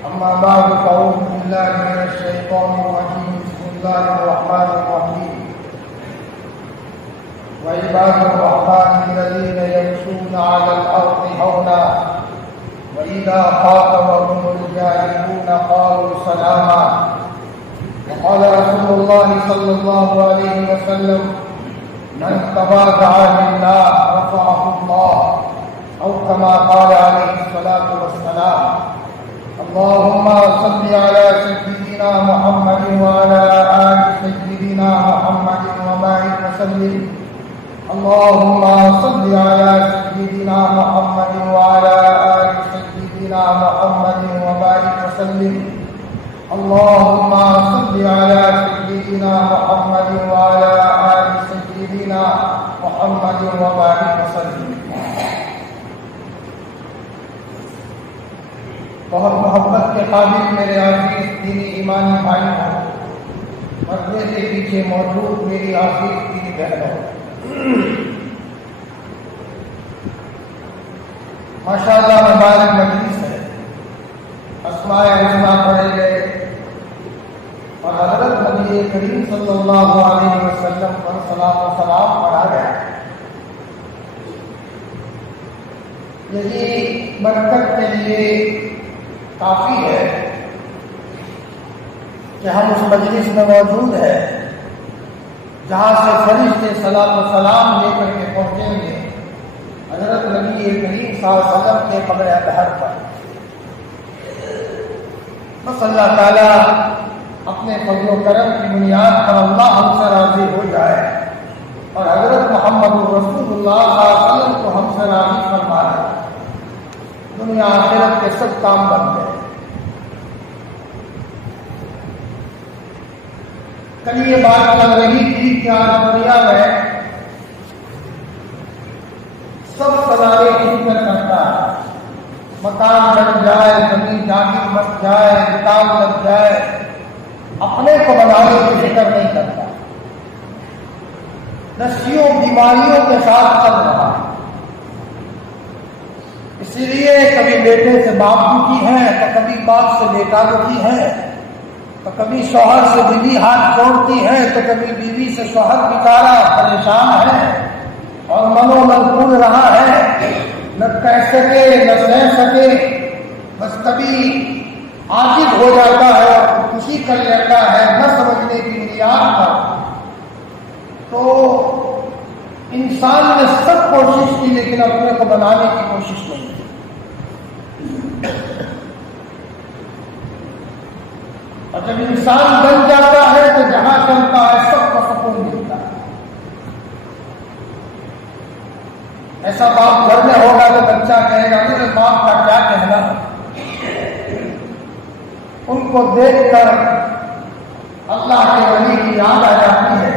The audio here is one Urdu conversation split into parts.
أما بعد فأعوذ بالله من الشيطان الرجيم. بسم الله الرحمن الرحيم. وعباد الرحمن الذين يمشون على الأرض هونا وإذا خاطبهم الجاهلون قالوا سلاما. وقال رسول الله صلى الله عليه وسلم: من تواضع لله رفعه الله، أو كما قال عليه الصلاة والسلام. اللهم صل على سيدنا محمد وعلى آل سيدنا محمد وبارك وسلم. اللهم صل على سيدنا محمد وعلى آل سيدنا محمد وبارك وسلم. اللهم صل على سيدنا محمد وعلى آل سيدنا محمد وبارك وسلم. بہت محبت کے قابل میرے عزیز دینی ایمانی بھائیوں، پردے کے پیچھے موجود میری عزیز دینی بہنوں، ماشاءاللہ مبارک مجلس ہے. اسماء حسنہ پڑھے گئے اور حضرت نبی کریم صلی اللہ علیہ وسلم پر صلاۃ و سلام پڑھا گیا. یہی برکت کے لیے کافی ہے کہ ہم اس مجلس میں موجود ہیں جہاں سے فرشتے صلاۃ و سلام لے کر کے پہنچیں گے حضرت نبی کریم صلی اللہ علیہ وسلم کے قبر اطہر پر. بس اللہ تعالیٰ اپنے فضل و کرم کی بنیاد پر اللہ ہم سے راضی ہو جائے اور حضرت محمد رسول اللہ صلی اللہ علیہ وسلم کو ہم سے راضی فرما دے. دنیا آخرت کے سب کام بن گئے. کل یہ بات چل رہی تھی کہ آج دنیا میں سب سوارے کس پر کرتا ہے. مکان بن جائے، زمین جاگیر بن جائے، کتاب لگ جائے، اپنے کو بنانے کی فکر نہیں کرتا. نشیوں بیماریوں کے ساتھ چل رہا ہے. اسی لیے کبھی بیٹے سے باپ دکھی ہے، تو کبھی باپ سے بیٹا دکھی ہے، تو کبھی شوہر سے بیوی ہاتھ جوڑتی ہے، تو کبھی بیوی سے شوہر بیچارہ پریشان ہے اور منو من کھل رہا ہے، نہ کہہ سکے نہ سہ سکے، بس کبھی عاجز ہو جاتا ہے اور خوشی کر لیتا ہے نہ سمجھنے کی بنیاد پر. تو انسان نے سب کوشش کی لیکن اپنے کو بنانے کی کوشش نہیں کی. اور جب انسان بن جاتا ہے تو جہاں چلتا ہے سب کو سکون ملتا ہے. ایسا باپ گھر میں ہوگا تو بچہ کہے گا میرے باپ کا کیا کہنا. ان کو دیکھ کر اللہ کے ولی کی یاد آ جاتی ہے.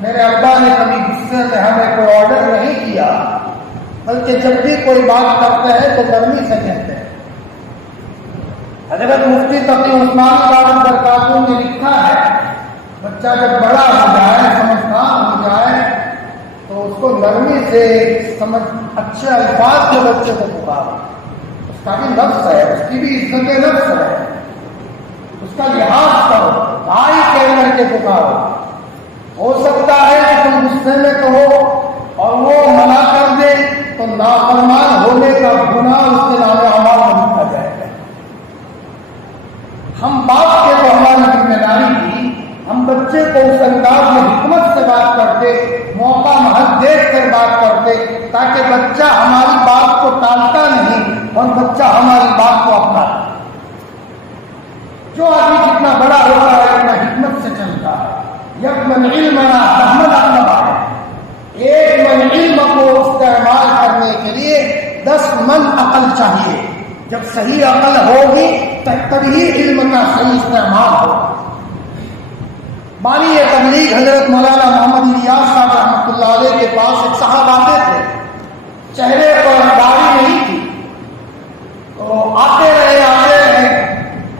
میرے ابا نے کبھی غصے میں ہمیں کوئی آرڈر نہیں کیا، بلکہ جب بھی کوئی بات کرتے ہیں تو نرمی سے کہتے ہیں. حضرت مفتی تقی عثمان صاحب برکاتہ نے لکھا ہے بچہ جب بڑا ہو جائے، سمجھدار ہو جائے، تو اس کو نرمی سے سمجھ اچھے الفاظ کے بچے کو پکارو. اس کا بھی نفس ہے، اس کی بھی عزت نفس ہے، اس کا لحاظ کرو، بھائی کہہ کر کے پکارو. ہو سکتا ہے کہ تم غصے میں کہو اور وہ منع کر دے تو نافرمان ہونے کا گناہ اس کے نام اعمال میں لکھا جائے گا. ہم باپ کے تو ہماری ذمہ داری تھی، ہم بچے کو اس انداز میں حکمت سے بات کرتے، موقع محل دیکھ کر بات کرتے تاکہ بچہ ہماری بات کو ٹالتا نہیں اور بچہ ہماری بات کو اپناتا. جو آدمی جتنا بڑا ہوتا ہے اتنا حکمت سے چلتا ہے. یکمن علمنا احمد احمد ہے. ایک من علم کو استعمال کرنے کے لیے 10 من عقل چاہیے. جب صحیح عقل ہوگی تبھی علم کا صحیح استعمال ہوگا. بانی تبلیغ حضرت مولانا محمد الیاس صاحب رحمۃ اللہ علیہ کے پاس ایک صاحب آتے تھے، چہرے پر داڑھی نہیں تھی، تو آتے رہے.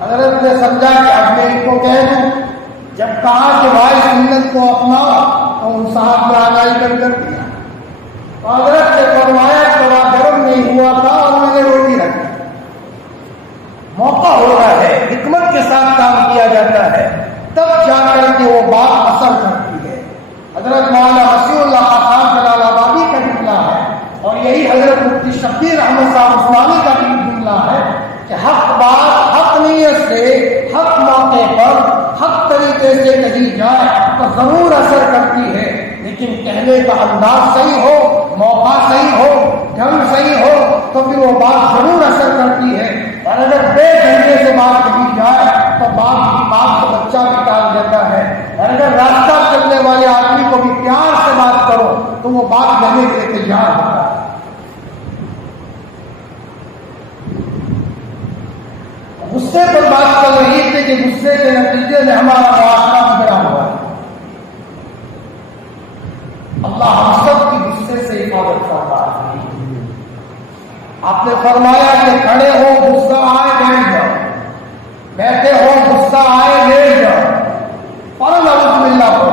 حضرت نے سمجھا کہ اب میں ان کو کہہ دوں. جب کہا کہ بھائی سنت کو اپناؤ تو ان صاحب نے آگاہی کر دیا. حضرت نے فرمایا تھوڑا گرم نہیں ہوا تھا اور میں نے روٹی رکھی. موقع ہوتا ہے، حکمت کے ساتھ کام کیا جاتا ہے، تب جا کر کے وہ بات اثر کرتی ہے۔ حضرت مولانا وسیع اللہ خان جلال آبادی کا جملہ ہے، اور یہی حضرت مفتی شبیر احمد صاحب عثمانی کا بھی جملہ ہے کہ حق بات حق نیت سے حق موقع پر حق طریقے سے کہی جائے تو ضرور اثر کرتی ہے، لیکن کہنے کا انداز صحیح ہو، موقع صحیح ہو، ڈھنگ صحیح ہو تو پھر وہ بات ضرور اثر کرتی ہے۔ اور اگر بے ڈھنگے سے بات کہی جائے تو بات کو بچہ بھی ٹال دیتا ہے، اور اگر راستہ چلنے والے آدمی کو بھی پیار سے بات کرو تو وہ بات لینے کے لیے تیار ہوتا ہے۔ غصے پر بات کر رہی تھی کہ غصے کے نتیجے میں ہمارا معاشرہ بگڑا ہوا ہے۔ اللہ ہم سب کی غصے سے حفاظت کرتا ہے۔ آپ نے فرمایا کہ کھڑے ہو غصہ آئے بیٹھ جاؤ، بیٹھے ہو غصہ آئے لیٹ جاؤ، فوراً اعوذ باللہ ہو،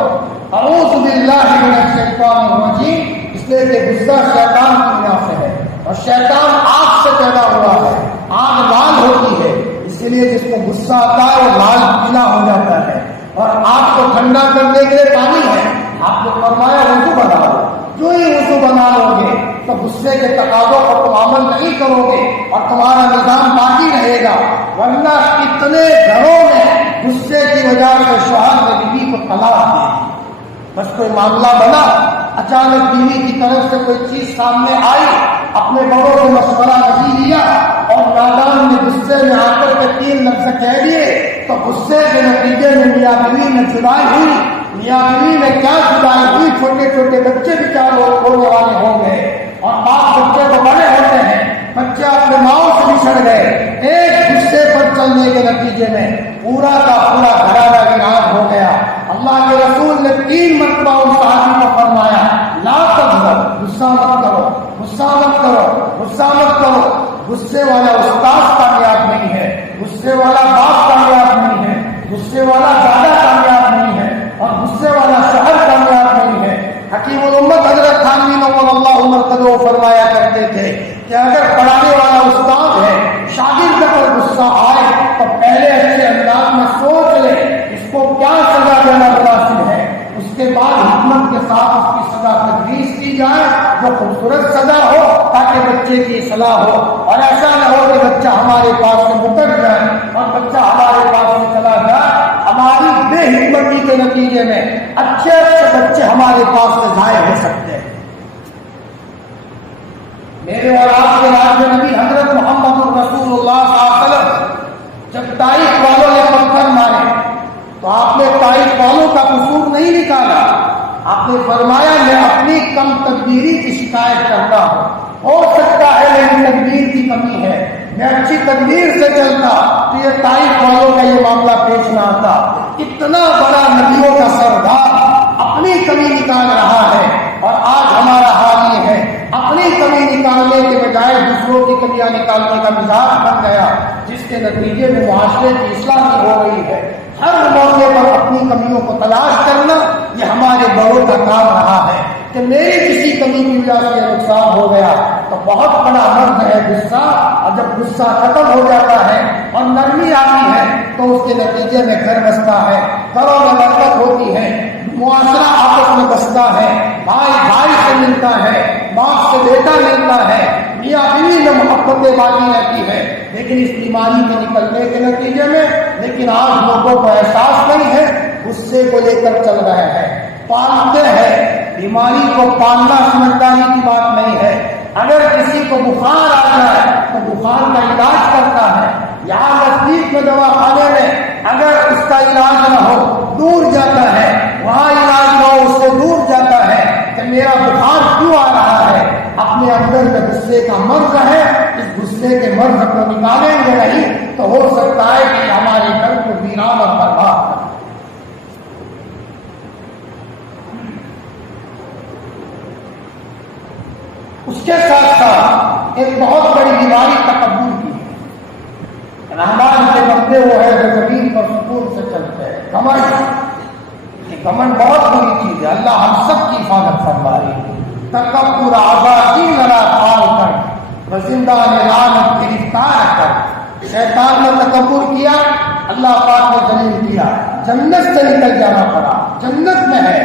اعوذ باللہ من الشیطان الرجیم، اس لیے کہ غصہ شیطان کی بنا سے ہے، اور شیطان آگ سے پیدا ہوا ہے، آگ لال ہوتی ہے، اسی لیے جس کو غصہ آتا ہے وہ لال پیلا ہو جاتا ہے، اور آگ کو ٹھنڈا کرنے کے لیے پانی ہے۔ آپ نے فرمایا وضو بناؤ، جو ہی وضو بنا لو گے تو غصے کے تقاضوں پر تم عمل نہیں کرو گے اور تمہارا نظام باقی رہے گا، ورنہ کتنے گھروں میں غصے کی وجہ سے شوہر نے بیوی کو طلاق دے دی۔ بس کوئی معاملہ بنا، اچانک بیوی کی طرف سے کوئی چیز سامنے آئی، اپنے بڑوں سے مشورہ نہیں لیا اور نادان نے غصے میں آ کر کے 3 لفظ کہہ دیے، تو غصے کے نتیجے میں میاں بیوی میں جدائی ہوئی۔ میاں بیوی میں کیا جدائی ہوئی، چھوٹے چھوٹے بچے بچارے ہونے والے ہوں گے، اور باپ بچے تو بڑے ہوتے ہیں، بچے اپنے ماؤں سے بچھڑ گئے، ایک غصے پر چلنے کے نتیجے میں پورا کا پورا گھرانہ ویران ہو گیا۔ اللہ کے رسول نے 3 مرتبہ ان صحابی کو فرمایا لا تغضب، غصہ مت کرو، غصہ مت کرو، غصہ مت کرو۔ غصے والا استاد کامیاب نہیں ہے، غصے والا باپ کامیاب نہیں ہے، غصے والا دادا کامیاب نہیں ہے، اور غصے والا شوہر کامیاب نہیں ہے۔ حکیم الامت حضرت تھانوی نور اللہ مرقدہ فرمایا کرتے تھے کہ اگر پڑھانے والا استاد ہے، شاگرد پر غصہ آئے تو پہلے اچھے انداز میں سوچ لے اس کو کیا سزا دینا مناسب ہے، اس کے بعد حکمت کے ساتھ اس کی سزا تجویز کی جائے جو خوبصورت سزا ہو تاکہ بچے کی اصلاح ہو، اور ایسا نہ ہو کہ بچہ ہمارے پاس سے مکر جائے اور بچہ ہمارے پاس سے چلا جائے، ہماری بے حکمتی کے نتیجے میں اچھے اچھے بچے ہمارے پاس سے ضائع ہو سکتے ہیں۔ میرے اور آپ کے راج نبی حضرت محمد رسول اللہ صلی اللہ علیہ وسلم جب طائف والوں نے پتھر مارے تو آپ نے طائف والوں کا قصور نہیں نکالا، آپ نے فرمایا میں اپنی کم تدبیری کی شکایت کرتا ہوں، ہو سکتا ہے میری تدبیر کی کمی ہے، میں اچھی تدبیر سے چلتا تو یہ طائف والوں کا یہ معاملہ پیش نہ آتا۔ اتنا بڑا نبیوں کا سردار اپنی کمی نکال رہا ہے، اور آج ہمارا حال یہ ہے اپنی کمی نکالنے کے بجائے دوسروں کی کمیاں نکالنے کا مزاج بن گیا، جس کے نتیجے میں معاشرے کی اصلاح نہیں ہو رہی ہے۔ ہر موقع پر اپنی کمیوں کو تلاش کرنا یہ ہمارے بڑوں کا کام رہا ہے کہ میری کسی کمی کی وجہ سے نقصان ہو گیا تو بہت بڑا مرض ہے غصہ، اور جب غصہ ختم ہو جاتا ہے اور نرمی آتی ہے تو اس کے نتیجے میں گھر بستا ہے، گھروں میں برکت ہوتی ہے، معاشرہ آپس میں بستا ہے، بھائی بھائی سے ملتا ہے، باپ سے بیٹا ملتا ہے، میاں بیوی میں محبتیں باقی رہتی ہے۔ لیکن اس بیماری میں نکلنے کے نتیجے میں آج لوگوں کو احساس نہیں ہے، غصے کو لے کر چل رہے ہیں، پالتے ہیں۔ بیماری کو پالنا سمجھداری کی بات نہیں ہے۔ اگر کسی کو بخار آ جائے تو بخار کا علاج کرتا ہے، یہاں نزدیک میں دوا خانے میں اگر اس کا علاج نہ ہو دور جاتا ہے، وہاں علاج نہ ہو اس سے دور جاتا ہے کہ میرا بخار کیوں آ رہا ہے، اپنے اندر میں غصے کا مرض ہے، اس غصے کے مرض کو نکالیں گے نہیں تو ہو سکتا ہے کہ ہمارے گھر کو ویران اور برباد کر۔ اس کے ساتھ ساتھ ایک بہت بڑی بیماری تکبر کی ہے۔ رحمان کے بندے وہ ہے جو زمین پر سکون سے چلتے ہیں۔ گھمنڈ بہت بری چیز ہے، اللہ ہم سب کی حفاظت فرما رہی ہے۔ تکبر آزادی لڑا پال کر، زندہ لعنت گرفتار کر، شیطان نے تکبر کیا، اللہ پاک نے ذلیل کیا، جنت سے نکل جانا پڑا، جنت میں ہے،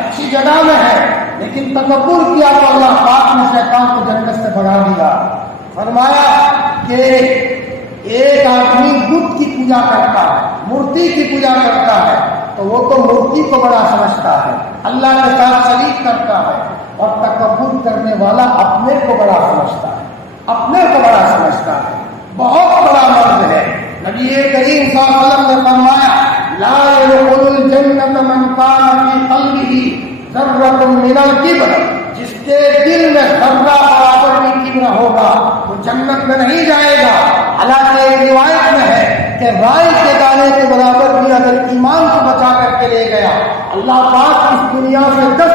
اچھی جگہ میں ہے، لیکن تکبر کیا تو اللہ پاک نے شیطان کو جنت سے بھگا دیا۔ فرمایا کہ ایک آدمی بت کی پوجا کرتا ہے، مورتی کی پوجا کرتا ہے، تو وہ تو مورتی کو بڑا سمجھتا ہے، اللہ کے ساتھ شریک کرتا ہے، اور تکبر کرنے والا اپنے کو بڑا سمجھتا ہے، اپنے کو بڑا سمجھتا ہے، بہت بڑا مرد ہے۔ نبی کریم صلی اللہ علیہ وسلم نے فرمایا لا يدخل الجنة من كان في قلبه ذرة من الكبر، جس کے دل میں ذرہ برابر بھی کبر ہوگا وہ جنت میں نہیں جائے گا۔ حالانکہ ایک روایت میں ہے کہ رائی کے دانے کے برابر بھی اگر ایمان کو بچا کر کے لے گیا، اللہ پاک اس دنیا سے 10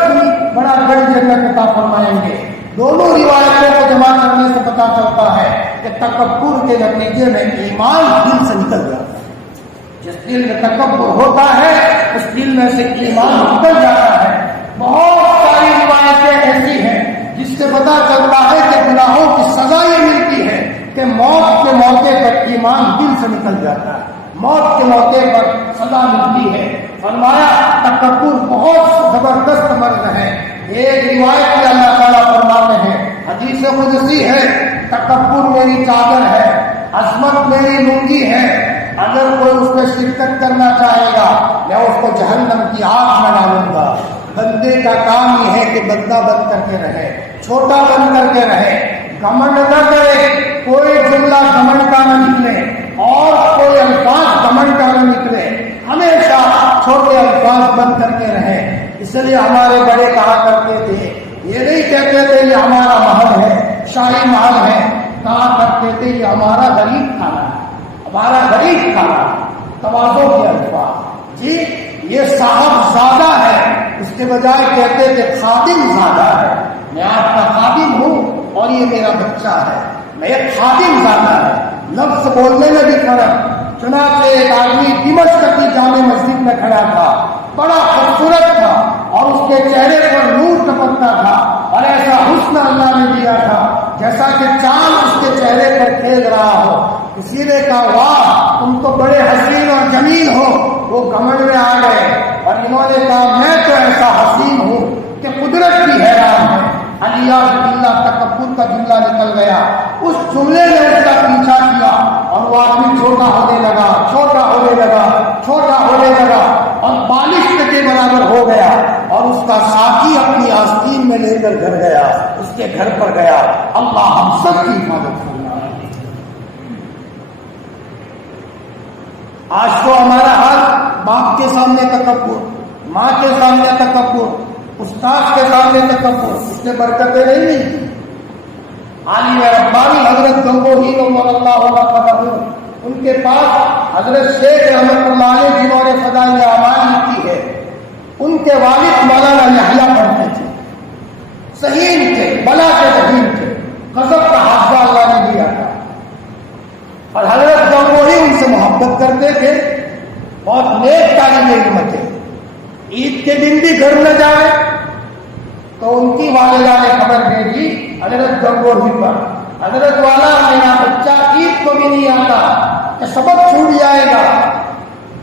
بڑا بڑی جنت عطا فرمائیں گے۔ دونوں روایتوں کو جمع کرنے سے پتہ چلتا ہے کہ تکبر کے نتیجے میں ایمان دل سے نکل جاتا ہے۔ جس دل میں تکبر ہوتا ہے اس دل میں سے ایمان نکل جاتا ہے۔ بہت ساری روایتیں ایسی ہیں جس سے پتہ چلتا ہے کہ گناہوں کی سزا یہ ملتی ہے کہ موت کے موقع پر ایمان دل سے نکل جاتا ہے، موت کے موقع پر سزا ملتی ہے۔ فرمایا تکبر بہت زبردست مرض ہے۔ ایک روایت میں اللہ تعالیٰ فرماتے ہیں، حدیث قدسی ہے، تکبر میری چادر ہے، عظمت میری لنگی ہے، اگر کوئی اس میں شرکت کرنا چاہے گا میں اس کو جہنم کی آگ میں ڈالوں گا۔ بندے کا کام یہ ہے کہ بندہ بن کر کے رہے، چھوٹا بن کر کے رہے، گھمنڈ نہ کرے، کوئی جملہ گھمنڈ کا نہ نکلے اور کوئی الفاظ گھمنڈ کا نہ نکلے، ہمیشہ چھوٹے الفاظ بن کر کے رہے۔ اس لیے ہمارے بڑے کہا کرتے تھے، یہ نہیں کہتے تھے یہ ہمارا محل ہے، شاہی محل ہے، کہا کرتے تھے یہ ہمارا غریب کھانا ہے، ہمارا غریب کھانا ہے، تواضع کے الفاظ۔ جی یہ صاحب زادہ ہے، اس کے بجائے کہتے تھے خادم زادہ ہے، میں آپ کا خادم ہوں اور یہ میرا بچہ ہے، میں ایک خادم زادہ ہے۔ لفظ بولنے میں بھی فرق۔ چنانچہ ایک آدمی دمشق کی جامع مسجد میں کھڑا تھا، بڑا خوبصورت تھا اور اس کے چہرے پر نور ٹپکتا تھا اور ایسا حسن اللہ نے دیا تھا جیسا کہ چاند اس کے چہرے پر کھیل رہا ہو۔ کسی نے کہا واہ تم تو بڑے حسین اور جمیل ہو، وہ گھمنڈ میں آ گئے اور انہوں نے کہا میں تو ایسا حسین ہوں کہ قدرت بھی حیران ہے۔ علیاذ باللہ تکبر کا جملہ نکل گیا، اس جملے نے اس کا پیچھا کیا اور وہ آدمی چھوٹا ہونے لگا، چھوٹا ہونے لگا، چھوٹا ہونے لگا اور بالغ کے برابر ہو گیا اور اس کا ساتھی اپنی آستین میں لے کر گھر گیا، اس کے گھر پر گیا۔ اللہ ہم سب کی حفاظت فرمائے۔ آج تو ہمارا حال باپ کے سامنے تکبر، ماں کے سامنے تکبر، استاد کے سامنے تکبر، اس سے برکتیں نہیں ملتی۔ عالم ربانی حضرت گنگوہی رضی اللہ عنہ، ان کے پاس حضرت شیخ رحمۃ اللہ علیہ جنہوں نے فضائل اعمال لکھی ہے، ان کے والد مولانا یحییٰ پڑھتے تھے، ذہین تھے، بلا کے ذہین تھے، غضب کا حافظہ اللہ نے دیا تھا اور حضرت گنگوہی ان سے محبت کرتے تھے، بہت نیک طالب علم تھے۔ عید کے دن بھی گھر نہ جائے تو ان کی والدہ نے خبر بھیجی حضرت گنگوہی پر، حضرت والا میرا بچہ عید کو بھی نہیں آتا کہ سبق چھوٹ جائے گا۔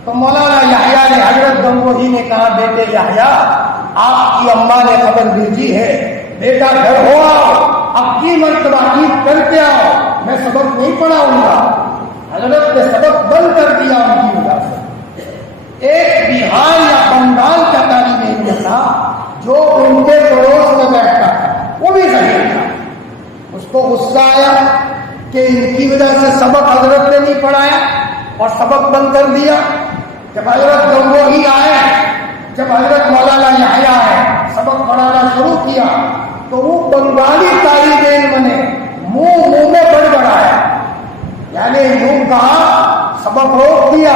تو مولانا یحییٰ نے حضرت گنگوہی نے کہا بیٹے یحییٰ آپ کی اماں نے خبر بھیجی ہے، بیٹا گھر ہو آؤ، اب کی مرتبہ عید کر کے آؤ، میں سبق نہیں پڑھاؤں گا۔ حضرت نے سبق بند کر دیا ان کی وجہ سے۔ ایک بہار یا بنگال کا طالب علم تھا جو ان کے پڑوس میں بیٹھتا تھا، وہ بھی ذہین تھا، اس کو غصہ آیا کہ ان کی وجہ سے سبق حضرت نے نہیں پڑھایا اور سبق بند کر دیا۔ جب حضرت گنگوہی آئے، جب حضرت مولانا یحییٰ آئے، سبق پڑھانا شروع کیا تو وہ بنگالی طالب علم نے منہ میں بڑبڑایا، یعنی یوں کہا سبق روک دیا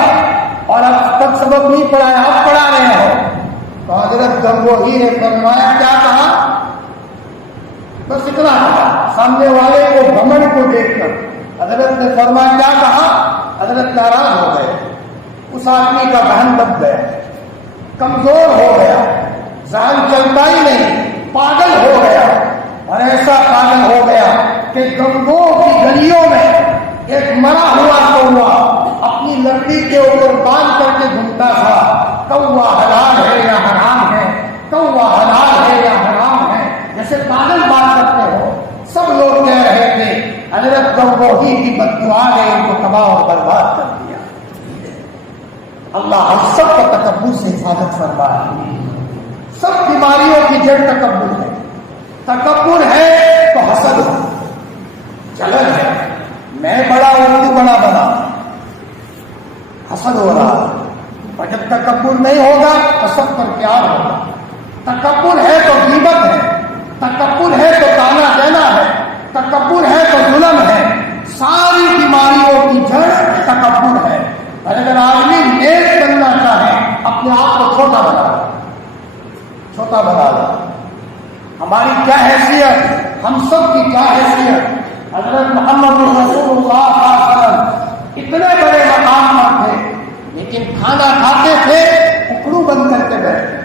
اور اب تک سبق نہیں پڑھایا، اب پڑھا رہے ہو۔ تو حضرت گنگوہی نے فرمایا کیا کہا؟ بس اتنا کہا، سامنے والے کو گھمنڈ کو دیکھ کر حضرت نے فرمایا کیا کہا؟ حضرت ناراض ہو گئے، اس آدمی کا ذہن دب گیا، کمزور ہو گیا، ذہن چلتا ہی نہیں، پاگل ہو گیا اور ایسا پاگل ہو گیا کہ گنگوں کی گلیوں میں ایک مرا ہوا کوا اپنی لکڑی کے اوپر باندھ کر کے گھومتا تھا، کوا حلال ہے یا حرام ہے، کوا حلال ہے یا حرام ہے، جیسے پاگل بات کرتے ہو۔ سب لوگ کہہ رہے تھے حضرت گنگوہی کی بددعا نے ان کو تباہ اور برباد کر دیا۔ اللہ ہم سب کو تکبر سے حفاظت فرمائے۔ سب بیماریوں کی جڑ تکبر ہے۔ تکبر ہے تو حسد ہے، جلن ہے، میں بڑا ہوں تو بڑا بنا، حسد ہو رہا ہے۔ اور جب تکبر نہیں ہوگا تو سب پر پیار ہوگا۔ تکبر ہے تو غیبت ہے، تکبر ہے تو تانا دینا ہے، تکبر ہے تو ظلم ہے۔ ساری بیماریوں کی جڑ تکبر ہے۔ اور اگر آدمی نیک بننا چاہے اپنے آپ کو چھوٹا بنا لے، چھوٹا بنا لے۔ ہماری کیا حیثیت، ہم سب کی کیا حیثیت۔ حضرت محمد رسول اللہ صلی اللہ علیہ وسلم اتنے بڑے مقام پر تھے، لیکن کھانا کھاتے تھے اکڑو بند کر کے بیٹھتے،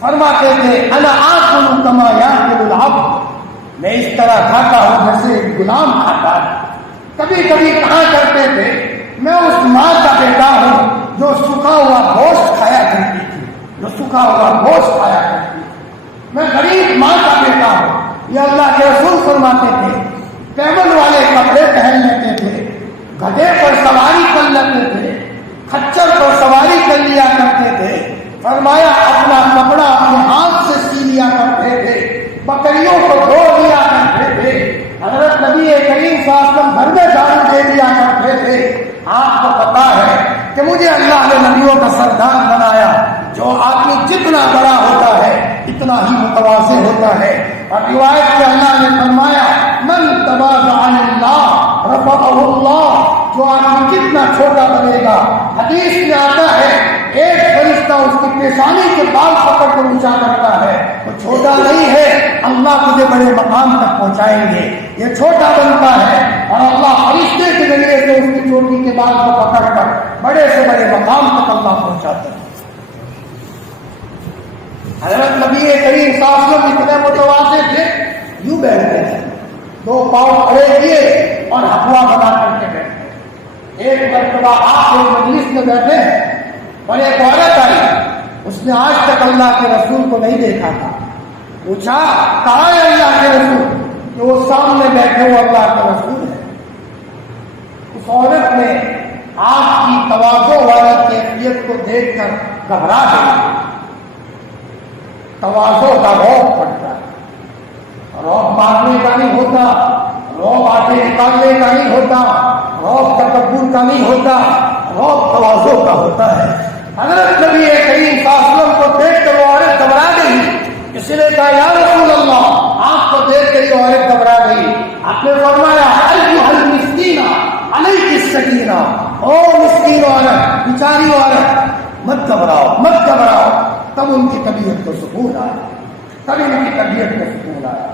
فرماتے تھے انا آکل کما یاکل العبد، میں اس طرح کھاتا ہوں جیسے ایک غلام کھاتا ہے۔ کبھی کبھی کہا کرتے تھے میں اس ماں کا بیٹا ہوں جو سکھا ہوا گوشت کھایا کرتی تھی، جو سکھا ہوا گوشت کھایا کرتی تھی، میں غریب ماں کا بیٹا ہوں۔ یہ اللہ کے رسول فرماتے تھے کیبل والے کپڑے پہن لیتے تھے، گدھے پر سواری کر لیتے تھے، کھچر پر سواری کر لیا کرتے تھے۔ فرمایا اپنا کپڑا اپنے ہاتھ سے سی لیا کرتے تھے، بکریوں کو دھو لیا کرتے تھے، حضرت نبی کریم صلی اللہ علیہ وسلم گھر میں جھاڑو دے دیا کرتے تھے۔ آپ کو پتا ہے کہ مجھے اللہ نے نبیوں کا سردار بنایا۔ جو آدمی جتنا بڑا ہوتا ہے اتنا ہی متواضع ہوتا ہے۔ اور روایت میں اللہ نے فرمایا من تواضع للہ رفعہ اللہ، جو آدمی جتنا چھوٹا بنے گا، حدیث میں آتا ہے ایک فرشتہ اس کی پیشانی کے بال پکڑ کر اونچا کرتا ہے، وہ چھوٹا نہیں ہے، اللہ تجھے بڑے مقام تک پہنچائیں گے۔ یہ چھوٹا بنتا ہے اور اللہ فرشتے کے ذریعے سے اس کی چوٹی کے بال کو پکڑ کر بڑے سے بڑے مقام تک اللہ پہنچاتا ہے۔ حضرت نبی کریم صلی اللہ علیہ وسلم اتنے متواضع تھے، یوں بیٹھتے تھے، دو پاؤں کھڑے کیے اور ہوا بنا کر کے بیٹھتے۔ ایک مرتبہ آپ ایک مجلس میں بیٹھے اور ایک عورت آئی، اس نے آج تک اللہ کے رسول کو نہیں دیکھا تھا۔ پوچھا کہاں ہے اللہ کے رسول؟ کہ وہ سامنے بیٹھے ہوئے اللہ کے رسول ہے۔ اس عورت نے آپ کی تواضع والی کیفیت کو دیکھ کر گھبرا گئی۔ تواضع کا روب پڑتا ہے، روب مارنے کا نہیں ہوتا، روب آٹے نکالنے کا نہیں ہوتا، روب تکبر کا نہیں ہوتا، روب تواضع کا ہوتا ہے۔ حضرت نبی کریم صلی اللہ علیہ وسلم کو دیکھ کر وہ عورت گھبرا گئی۔ کسی نے کہا یا رسول اللہ، آپ کو دیکھ کر یہ عورت گھبرا گئی۔ آپ نے فرمایا ایھا المسکینہ علیک السکینہ، او مسکین عورت، بیچاری عورت، مت گھبراؤ مت گھبراؤ۔ تب ان کی طبیعت کو سکون آیا، تب ان کی طبیعت کو سکون آیا۔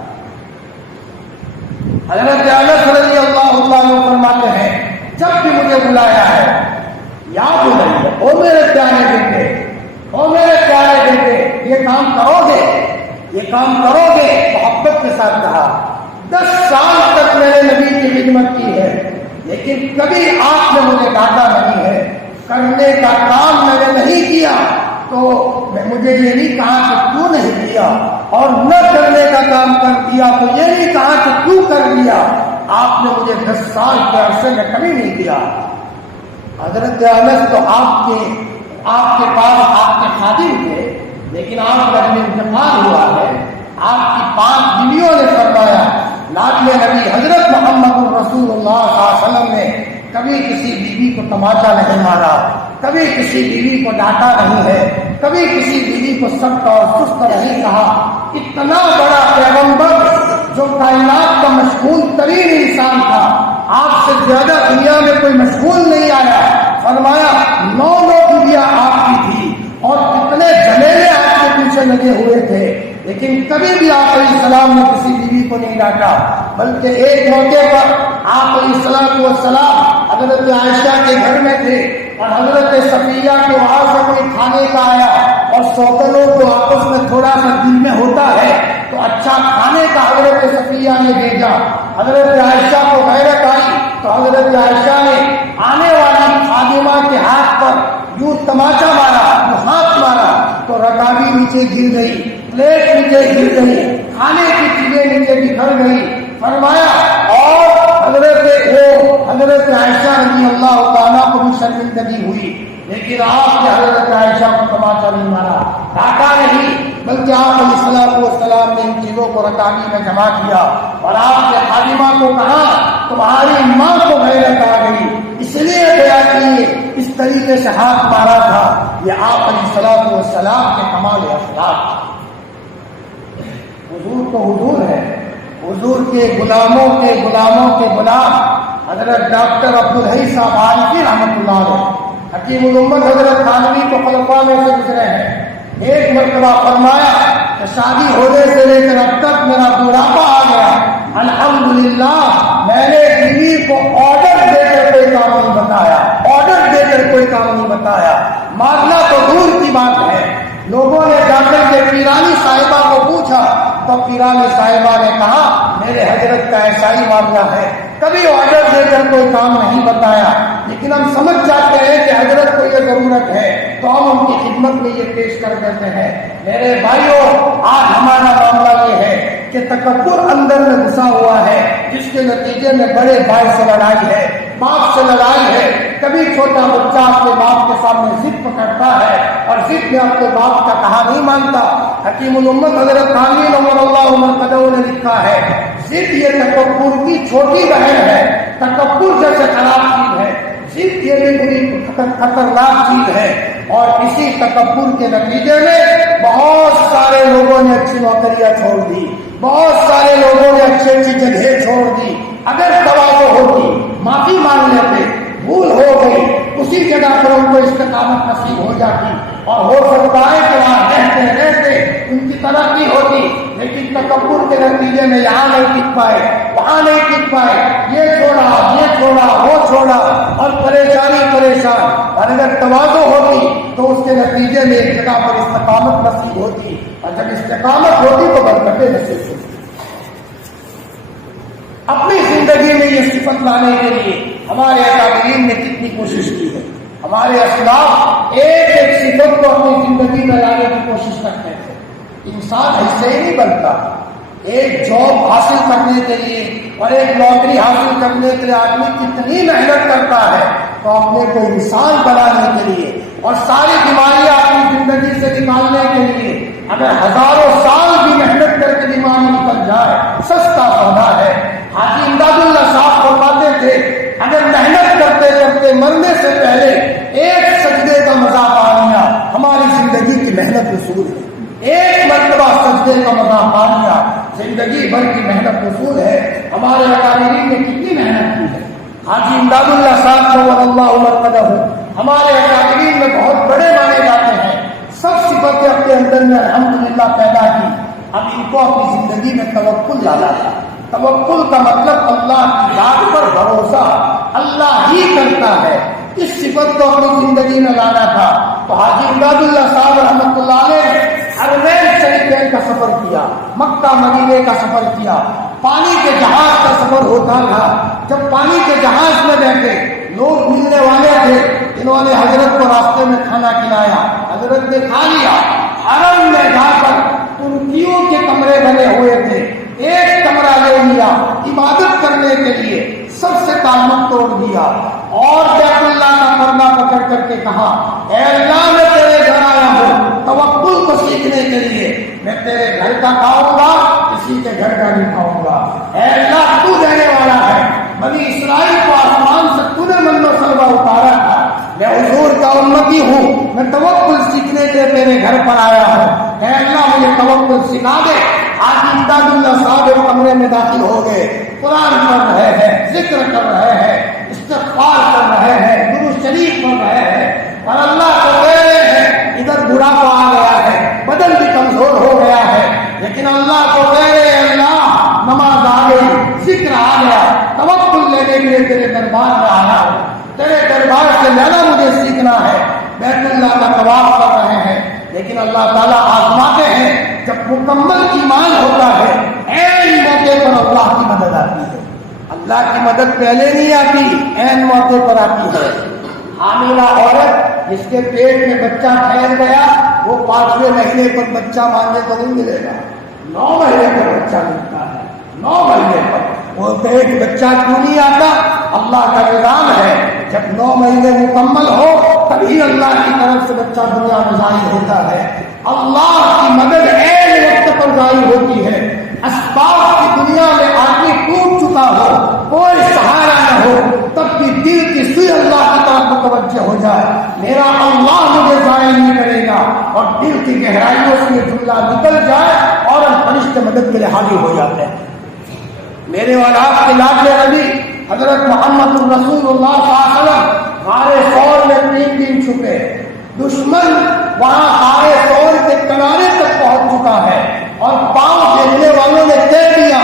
حضرت انس رضی اللہ عنہ فرماتے ہیں جب بھی مجھے بلایا ہے یا بلائیے او میرے پیارے بیٹے، او میرے پیارے بیٹے، یہ کام کرو گے، یہ کام کرو گے، محبت کے ساتھ کہا۔ 10 سال تک میں نے نبی کی خدمت کی ہے، لیکن کبھی آپ نے مجھے ڈانٹا نہیں ہے، کرنے کا کام میں نے نہیں کیا تو مجھے یہ نہیں کہا کہ کیوں نہیں کیا، اور نہ کرنے کا کام کر دیا تو یہ نہیں کہا کہ کیوں کر دیا۔ آپ نے مجھے 10 سال کے عرصے میں کبھی نہیں کیا۔ حضرت انس تو آپ کے پاس آپ کے خادم تھے، لیکن آپ کا جب انتقال ہوا ہے، آپ کی 5 بیویوں نے فرمایا لاڈلے نبی حضرت محمد رسول اللہ صلی اللہ علیہ وسلم نے کبھی کسی بیوی کو تماچا نہیں مارا، کبھی کسی بیوی کو ڈانٹا نہیں ہے، کبھی کسی بیوی کو سخت اور سست نہیں کہا۔ اتنا بڑا پیغمبر جو کائنات کا مشغول ترین انسان تھا، آپ سے زیادہ دنیا میں کوئی مشغول نہیں آیا۔ فرمایا 9 بیویاں آپ کی تھی اور کتنے جھمیلے آپ کے پیچھے لگے ہوئے تھے، لیکن کبھی بھی آپ علیہ السلام نے کسی بیوی کو نہیں ڈانٹا، بلکہ ایک موقع پر آپ علیہ السلام حضرت عائشہ کے گھر میں تھے اور حضرت صفیہ کے وہاں سے کوئی کھانے کا آیا اور سوتنوں کو آپس میں تھوڑا سا دل میں ہوتا ہے تو تو اچھا کھانے کا حضرت صفیہ نے بھیجا. حضرت عائشہ کو غیرت آئی تو حضرت عائشہ نے آنے والی خادمہ کے ہاتھ پر یوں تماچا مارا، یوں ہاتھ مارا تو رکابی نیچے گر گئی، پلیٹ نیچے گر گئی، کھانے کی چیزیں نیچے بکھر گئی. فرمایا اور حضرت عائشہ رضی اللہ تعالیٰ کو بھی شرمندگی ہوئی، لیکن آپ نے حضرت عائشہ کو تماچا نہیں مارا، ڈانٹا نہیں، بلکہ آپ علیہ الصلوۃ والسلام نے ان چیزوں کو رکابی میں جمع کیا اور آپ نے خادمہ کو کہا تمہاری ماں کو غیرت آ گئی اس لیے گیا کہ اس طریقے سے ہاتھ مارا تھا. یہ آپ علیہ الصلوۃ والسلام کے کمال اخلاق. حضور تو حضور ہے، حضور کے غلاموں کے غلام حضرت ڈاکٹر عبدالحی صاحب عارفی رحمۃ اللہ علیہ، حکیم الامت حضرت تھانوی کو خلفاء میں سے گزرے ہیں. ایک مرتبہ فرمایا کہ شادی ہونے سے لے کر اب تک میرا بڑھاپا آ گیا، الحمدللہ میں نے بیوی کو آرڈر دے کر کوئی کام نہیں بتایا، ماننا تو دور کی بات ہے. لوگوں نے جا کر کے پیرانی صاحبہ کو پوچھا تو پیرانی صاحبہ نے کہا میرے حضرت کا ایسا ہی معاملہ ہے، کبھی آرڈر دے کر کوئی کام نہیں بتایا. لیکن ہم سمجھ جاتے ہیں کہ حضرت کو یہ ضرورت ہے تو ہم ان کی خدمت میں یہ پیش کر دیتے ہیں. میرے بھائیوں، آج ہمارا معاملہ یہ ہے کہ تکبر اندر میں گھسا ہوا ہے، جس کے نتیجے میں بڑے بھائی سے لڑائی ہے، باپ سے لڑائی ہے. کبھی چھوٹا بچہ اپنے باپ کے سامنے ضد پکڑتا ہے اور ضد میں اپنے باپ کا کہا نہیں مانتا. حکیم الامت حضرت تھانوی نور اللہ مرقدہ نے لکھا ہے ضد یہ تکبر کی چھوٹی بہن ہے. تکبر جیسے خراب چیز ہے، ضد یہ بھی بڑی خطرناک چیز ہے. اور اسی تکبر کے نتیجے میں بہت سارے لوگوں نے اچھی نوکریاں چھوڑ دی، بہت سارے لوگوں نے اچھی اچھی جگہیں چھوڑ دی. اگر تواضع ہوتی، معافی مانگ لیتے، بھول ہو گئی، اسی جگہ پر ان کو استقامت نصیب ہو جاتی اور ہو سکتا ہے کہ وہاں رہتے رہتے ان کی ترقی ہوتی. لیکن تکبر کے نتیجے میں یہاں نہیں ٹک پائے، وہاں نہیں ٹک پائے، یہ چھوڑا وہ چھوڑا اور پریشان. اور اگر تواضع ہوتی تو اس کے نتیجے میں ایک جگہ پر استقامت نصیب ہوتی، اور جب استقامت ہوتی تو برکتیں نصیب ہوتی. اپنی زندگی میں یہ صفت لانے کے لیے ہمارے اکابرین نے کتنی کوشش کی ہے. ہمارے اسلاف ایک صفت کو اپنی زندگی میں لانے کی کوشش کرتے تھے. انسان ایسے ہی نہیں بنتا. ایک جاب حاصل کرنے کے لیے اور ایک نوکری حاصل کرنے کے لیے آدمی کتنی محنت کرتا ہے تو اپنے کو انسان بنانے کے لیے اور ساری بیماریاں اپنی زندگی سے نکالنے کے لیے اگر ہزاروں سال بھی محنت کر کے بیماری نکل جائے سستا سودا ہے. حاجی امداد اللہ صاحب فرماتے تھے اگر محنت کرتے کرتے مرنے سے پہلے ایک سجدے کا مزہ پا لیا ہماری زندگی کی محنت وصول ہے. ایک مرتبہ سجدے کا مزہ پا لیا زندگی بھر کی محنت وصول ہے. ہمارے اکابرین نے کتنی محنت کی ہے. حاجی امداد اللہ صاحب نور اللہ مرقدہ ہمارے اکابرین میں بہت بڑے مانے جاتے ہیں. سب صفتیں اپنے اندر میں الحمدللہ پیدا کی. اب ان کو اپنی زندگی میں توکل لانا تھا. توکل کا مطلب اللہ کی ذات پر بھروسہ، اللہ ہی کرتا ہے. اس صفت کو اپنی زندگی میں لانا تھا. تو حاجی امداد اللہ صاحب رحمۃ اللہ علیہ حرمین شریفین کا سفر کیا، مکہ مدینے کا سفر کیا. پانی کے جہاز کا سفر ہوتا تھا. جب پانی کے جہاز میں بیٹھے لوگ ملنے والے تھے، انہوں نے حضرت کو راستے میں کھانا کھلایا، حضرت نے کھا لیا. حرم میں جا کر ترکیوں کے کمرے بنے ہوئے تھے، ایک کمرہ لے لیا عبادت کرنے کے لیے، سب سے تعلق توڑ دیا اور بیت اللہ کا پردہ پکڑ کر کے کہا اے اللہ میں تیرے گھر آیا ہوں توکل کو سیکھنے کے لیے. میں تیرے گھر کا کھاؤں گا، کسی کے گھر کا نہیں کھاؤں گا. اے اللہ تو دینے والا ہے. بنی اسرائیل کو آسمان سے تو نے من و سلوہ اتارا تھا. میں حضور کا امتی ہوں، میں توکل سیکھنے کے تیرے گھر پر آیا ہوں. اے اللہ مجھے توکل سکھا دے. آج امداد اللہ صاحب کمرے میں داخل ہو گئے، قرآن پڑھ رہے ہیں، ذکر کر رہے ہیں، استغفار کر رہے ہیں، درود شریف پڑھ رہے ہیں اور اللہ کو کہہ رہے ہیں. ادھر بڑھاپا آ گیا ہے، بدن بھی کمزور ہو گیا ہے، لیکن اللہ کو کہہ رہے ہیں اللہ نماز آ گئی، ذکر آ گیا، توکل لینے کے لیے تیرے دربار میں آیا ہوں. تیرے دربار سے لینا مجھے سیکھنا ہے. بیت اللہ کا طواف کر رہے ہیں، لیکن اللہ تعالیٰ آزماتے ہیں جب مکمل ایمان ہوتا ہے عین موقع پر اللہ کی مدد آتی ہے. اللہ کی مدد پہلے نہیں آتی، عین موقع پر آتی ہے. حاملہ عورت جس کے پیٹ میں بچہ ٹھہر گیا وہ 5ویں مہینے پر بچہ مانگے تو نہیں ملے گا، 9 مہینے پر بچہ ملتا ہے. 9 مہینے پر وہ پیٹ بچہ کیوں نہیں آتا؟ اللہ کا نظام ہے جب 9 مہینے مکمل ہو تبھی اللہ کی طرف سے بچہ دنیا میں ظاہر ہوتا ہے. اللہ کی مدد عین وقت پر ظاہر ہوتی ہے. اسباب کی دنیا میں آدمی ٹوٹ چکا ہو، کوئی سہارا نہ ہو، تب بھی دل کی سوئی اللہ کی طرف متوجہ ہو جائے، میرا اللہ مجھے ضائع نہیں کرے گا، اور دل کی گہرائیوں سے یہ جملہ نکل جائے اور ہم فرشتے مدد کے لیے حاضر ہو جاتے ہیں. میرے اور آپ کے لاڈلے نبی حضرت محمد رسول اللہ صلی اللہ علیہ وسلم غار ثور میں 3 دن چھپے. دشمن وہاں غار ثور کے کنارے تک پہنچ چکا ہے اور پاؤں دیکھنے والوں نے کہہ دیا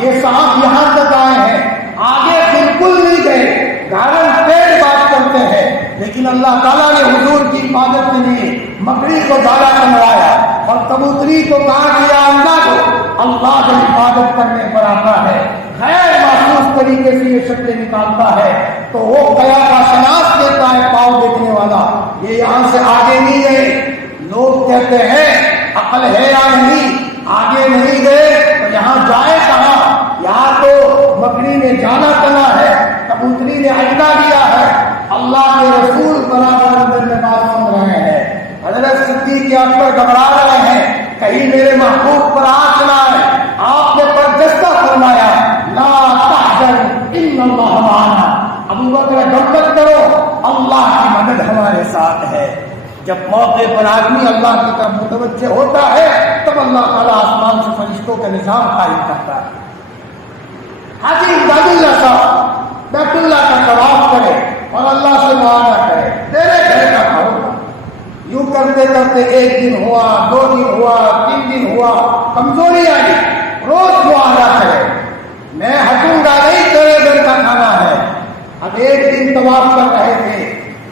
یہ صاحب یہاں تک آئے ہیں، آگے بالکل نہیں گئے. گارن پیڑ بات کرتے ہیں، لیکن اللہ تعالیٰ نے حضور کی حفاظت کے لیے مکڑی کو دالا بنوایا اور کبوتری کو کہا کہ اندھا کو اللہ کی حفاظت کرنے پر آتا ہے، غیر محسوس طریقے سے یہ شکلیں نکالتا ہے تو وہ قیا کا شناس دیتا ہے پاؤں دیکھنے والا، یہ یہاں سے آگے نہیں گئے. لوگ کہتے ہیں عقل ہے یا نہیں، آگے نہیں گئے تو یہاں جائے کہاں؟ یہاں تو مکڑی نے جانا کرنا ہے، کبوتری نے اجدا دیا ہے. اللہ کے رسول برابر اندر میں بات سن رہے ہیں. حضرت صدیق اکبر گھبرا رہے ہیں کہیں میرے محبوب پر آنچ نہ آئے. آپ نے برجستہ فرمایا لا تحزن ان اللہ معنا. ابو بکر غم مت کرو، اللہ کی مدد ہمارے ساتھ ہے. جب موقع پر آدمی اللہ کی طرف متوجہ ہوتا ہے تب اللہ تعالیٰ آسمان سے فرشتوں کا نظام قائم کرتا ہے. حاجی امداد اللہ صاحب بیت اللہ کا طواف کرے اور اللہ سے معاہدہ کرے تیرے گھر کا کھاؤں گا. یوں کرتے کرتے 1 دن ہوا، 2 دن ہوا، 3 دن ہوا، کمزوری آئی. روز معاہدہ کرے میں ہٹوں گا نہیں، تیرے گھر کا کھانا ہے. اب 1 دن طواف کر رہے تھے،